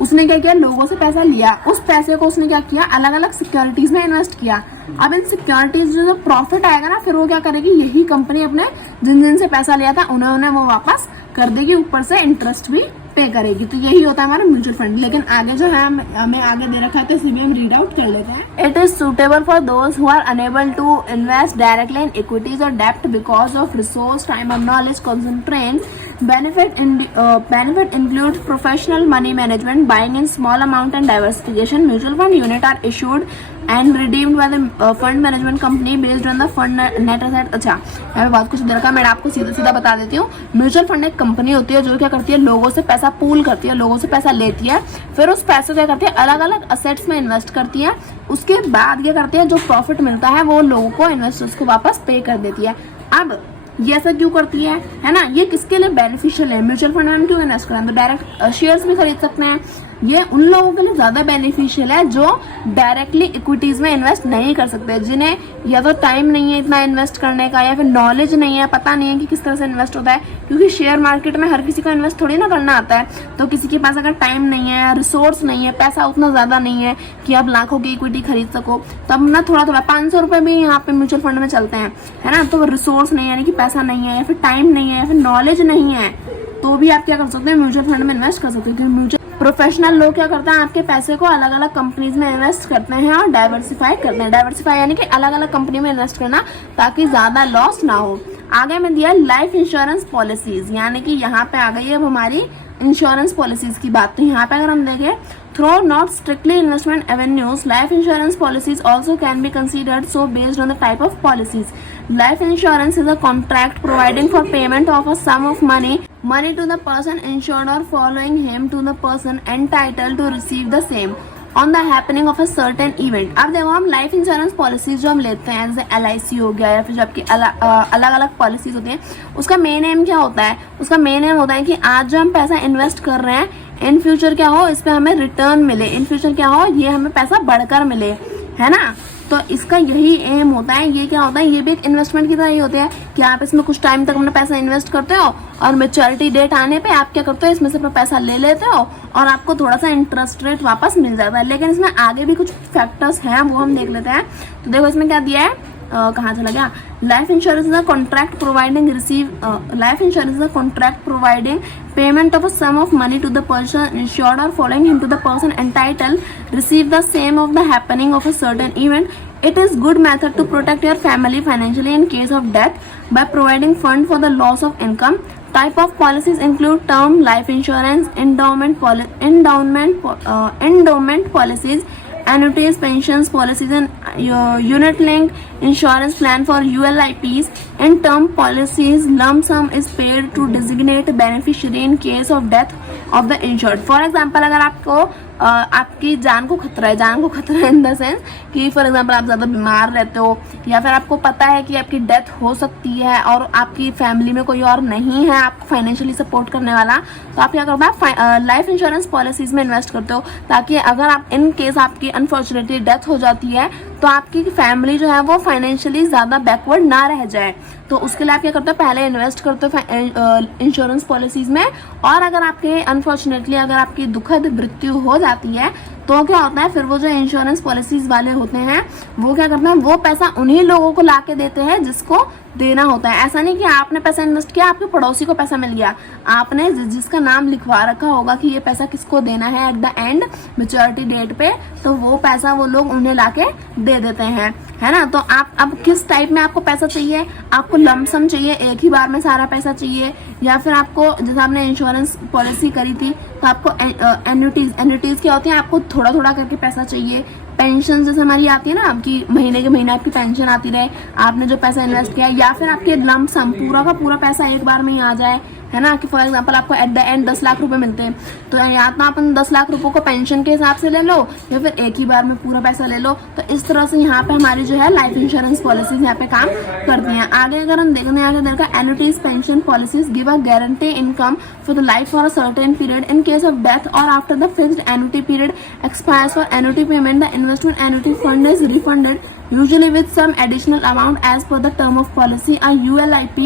उसने क्या किया, लोगों से पैसा लिया, उस पैसे को उसने क्या किया, अलग अलग सिक्योरिटीज में इन्वेस्ट किया। अब इन सिक्योरिटीज जो प्रॉफिट आएगा ना, फिर वो क्या करेगी, यही कंपनी अपने जिन जिन से पैसा लिया था उन्हें वो वापस कर देगी, ऊपर से इंटरेस्ट भी पे करेगी। तो यही होता है हमारा म्यूचुअल फंड। लेकिन आगे जो है हमें आगे दे रखा है तो इसी भी हम रीड आउट कर लेते हैं। It is suitable for those who are unable to invest directly in equities और डेप्ट बिकॉज ऑफ रिसोर्स, टाइम और knowledge constraints. Benefit includes professional money management, buying in small amount and diversification. Mutual fund unit are issued and redeemed by the fund management company based on the fund net asset। अच्छा, मैं बहुत कुछ दे रखा है, मैं आपको सीधा सीधा बता देती हूँ। म्यूचुअल फंड एक कंपनी होती है जो क्या करती है, लोगों से पैसा पूल करती है, लोगों से पैसा लेती है, फिर उस पैसे को क्या करती है, अलग अलग असेट्स में इन्वेस्ट करती है। उसके बाद क्या करती है, जो प्रॉफिट मिलता है वो लोगों को, इन्वेस्टर्स को वापस पे कर देती है। अब ये ऐसा क्यों करती है ना, ये किसके लिए बेनिफिशियल है, म्यूचुअल फंड में हम क्यों इन्वेस्ट करें, तो डायरेक्ट शेयर्स भी खरीद सकते हैं। ये उन लोगों के लिए ज्यादा बेनिफिशियल है जो डायरेक्टली इक्विटीज में इन्वेस्ट नहीं कर सकते, जिन्हें या तो टाइम नहीं है इतना इन्वेस्ट करने का, या फिर नॉलेज नहीं है, पता नहीं है कि किस तरह से इन्वेस्ट होता है, क्योंकि शेयर मार्केट में हर किसी को इन्वेस्ट थोड़ी ना करना आता है। तो किसी के पास अगर टाइम नहीं है, रिसोर्स नहीं है, पैसा उतना ज्यादा नहीं है कि आप लाखों की इक्विटी खरीद सको, तब ना थोड़ा थोड़ा 500 रुपए भी यहाँ पे म्यूचुअल फंड में चलते हैं, है ना। तो रिसोर्स नहीं है, यानी कि पैसा नहीं है, या फिर टाइम नहीं है, या फिर नॉलेज नहीं है, तो भी आप क्या कर सकते हैं, म्यूचुअल फंड में इन्वेस्ट कर सकते हैं। क्योंकि म्यूचुअल प्रोफेशनल लोग क्या करते हैं, आपके पैसे को अलग अलग कंपनीज में इन्वेस्ट करते हैं और डाइवर्सिफाई करते हैं। डाइवर्सिफाई यानी कि अलग अलग कंपनी में इन्वेस्ट करना ताकि ज़्यादा लॉस ना हो। आगे में दिया लाइफ इंश्योरेंस पॉलिसीज, यानी कि यहाँ पे आ गई अब हमारी इंश्योरेंस पॉलिसीज की बात। तो यहाँ पे अगर हम देखें, though not strictly investment avenues, life insurance policies also can be considered so based on the type of policies. Life insurance is a contract providing for payment of a sum of money to the person insured or following him to the person entitled to receive the same on the happening of a certain event। अब देखो, हम life insurance policies जो हम लेते हैं जैसे LIC हो गया या फिर जो आपकी अलग अलग पॉलिसीज होती हैं, उसका मेन एम क्या होता है? उसका मेन एम होता है कि आज जो हम पैसा इन्वेस्ट कर रहे हैं, इन फ्यूचर क्या हो, इस पर हमें रिटर्न मिले, इन फ्यूचर क्या हो, ये हमें पैसा बढ़कर मिले, है ना। तो इसका यही एम होता है। ये क्या होता है, ये भी एक इन्वेस्टमेंट की तरह ही होता है कि आप इसमें कुछ टाइम तक अपना पैसा इन्वेस्ट करते हो और मैच्योरिटी डेट आने पे आप क्या करते हो, इसमें से अपना पैसा ले लेते हो और आपको थोड़ा सा इंटरेस्ट रेट वापस मिल जाता है। लेकिन इसमें आगे भी कुछ फैक्टर्स हैं, वो हम देख लेते हैं। तो देखो इसमें क्या दिया है, कहाँ चला गया, life insurance is a contract providing life insurance is a contract providing payment of a sum of money to the person insured or following him to the person entitled receive the same of the happening of a certain event. It is good method to protect your family financially in case of death by providing fund for the loss of income. Type of policies include term life insurance, endowment policies, annuities, pensions policies, and unit linked insurance plan for ULIPs. In term policies, lump sum is paid to designate beneficiary in case of death of the insured. For example, अगर आपको आपकी जान को खतरा है in the sense कि for example आप ज़्यादा बीमार रहते हो या फिर आपको पता है कि आपकी डेथ हो सकती है और आपकी फैमिली में कोई और नहीं है आपको फाइनेंशियली सपोर्ट करने वाला, तो आप क्या करते हो, लाइफ इंश्योरेंस पॉलिसीज में इन्वेस्ट करते हो ताकि अगर आप इन केस आपकी अनफॉर्चुनेटली डेथ हो जाती है तो आपकी फैमिली जो है वो फाइनेंशियली ज़्यादा बैकवर्ड ना रह जाए। तो उसके लिए आप क्या करते हो, पहले इन्वेस्ट करते हो इंश्योरेंस पॉलिसीज में, और अगर आपके अनफॉर्चुनेटली अगर आपकी दुखद मृत्यु हो जाती है तो क्या होता है, फिर वो जो इंश्योरेंस पॉलिसीज वाले होते हैं वो क्या करते हैं, वो पैसा उन्हीं लोगों को ला के देते हैं जिसको देना होता है। ऐसा नहीं कि आपने पैसा इन्वेस्ट किया, आपके पड़ोसी को पैसा मिल गया, आपने जिसका नाम लिखवा रखा होगा कि ये पैसा किसको देना है at the end maturity date पे, तो वो पैसा वो लोग उन्हें लाके दे देते हैं, है ना। तो आप अब किस टाइप में आपको पैसा चाहिए, आपको लमसम चाहिए, एक ही बार में सारा पैसा चाहिए, या फिर आपको जैसे आपने इंश्योरेंस पॉलिसी करी थी तो आपको एन्युटीज क्या होती है, आपको थोड़ा थोड़ा करके पैसा चाहिए। पेंशन जैसे हमारी आती है ना, आपकी महीने के महीने आपकी पेंशन आती रहे, आपने जो पैसा इन्वेस्ट किया, या फिर आपके लंप सम पूरा का पूरा पैसा एक बार में ही आ जाए, है ना, कि फॉर एग्जांपल आपको एट द एंड 10 लाख रुपए मिलते हैं, तो या तो आप 10 लाख रुपए को पेंशन के हिसाब से ले लो या फिर एक ही बार में पूरा पैसा ले लो। तो इस तरह से यहाँ पे हमारी जो है लाइफ इंश्योरेंस पॉलिसीज यहाँ पे काम करती हैं। आगे अगर हम देखने आगे देखा, annuities pension policies give a guarantee income for the life for a certain period in case of death और after the fixed annuity period expires for annuity payment the investment annuity fund is refunded usually with some additional amount as per the term of policy. A ULIP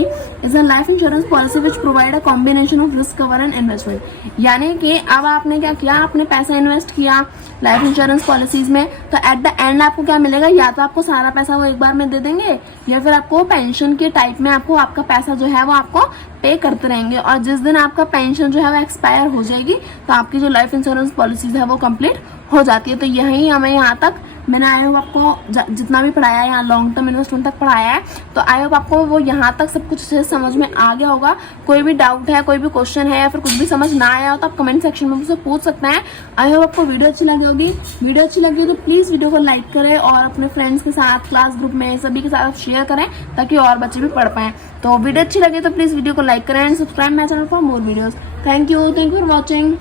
is a life insurance policy which provide a combination of risk cover and investment. यानी कि अब आपने क्या किया, आपने पैसा invest किया life insurance policies में, तो एट द एंड आपको क्या मिलेगा, या तो आपको सारा पैसा वो एक बार में दे देंगे या फिर आपको पेंशन के टाइप में आपको आपका पैसा जो है वो आपको पे करते रहेंगे, और जिस दिन आपका पेंशन जो है वो एक्सपायर हो जाएगी तो आपकी जो लाइफ इंश्योरेंस पॉलिसीज है वो कंप्लीट हो जाती है। तो यही हमें यहाँ तक मैंने आई होप आपको जितना भी पढ़ाया है यहाँ लॉन्ग टर्म इन्वेस्टमेंट तक पढ़ाया है, तो आई होप आपको वो यहाँ तक सब कुछ समझ में आ गया होगा। कोई भी डाउट है, कोई भी क्वेश्चन है या फिर कुछ भी समझ ना आया हो तो आप कमेंट सेक्शन में मुझसे पूछ सकते हैं। आई होप आपको वीडियो अच्छी लगी होगी। वीडियो अच्छी लगी तो प्लीज़ वीडियो को लाइक करें और अपने फ्रेंड्स के साथ, क्लास ग्रुप में सभी के साथ शेयर करें ताकि और बच्चे भी पढ़ पाएँ। तो वीडियो अच्छी लगे तो प्लीज़ वीडियो को लाइक करें and subscribe my channel for more videos. Thank you for watching.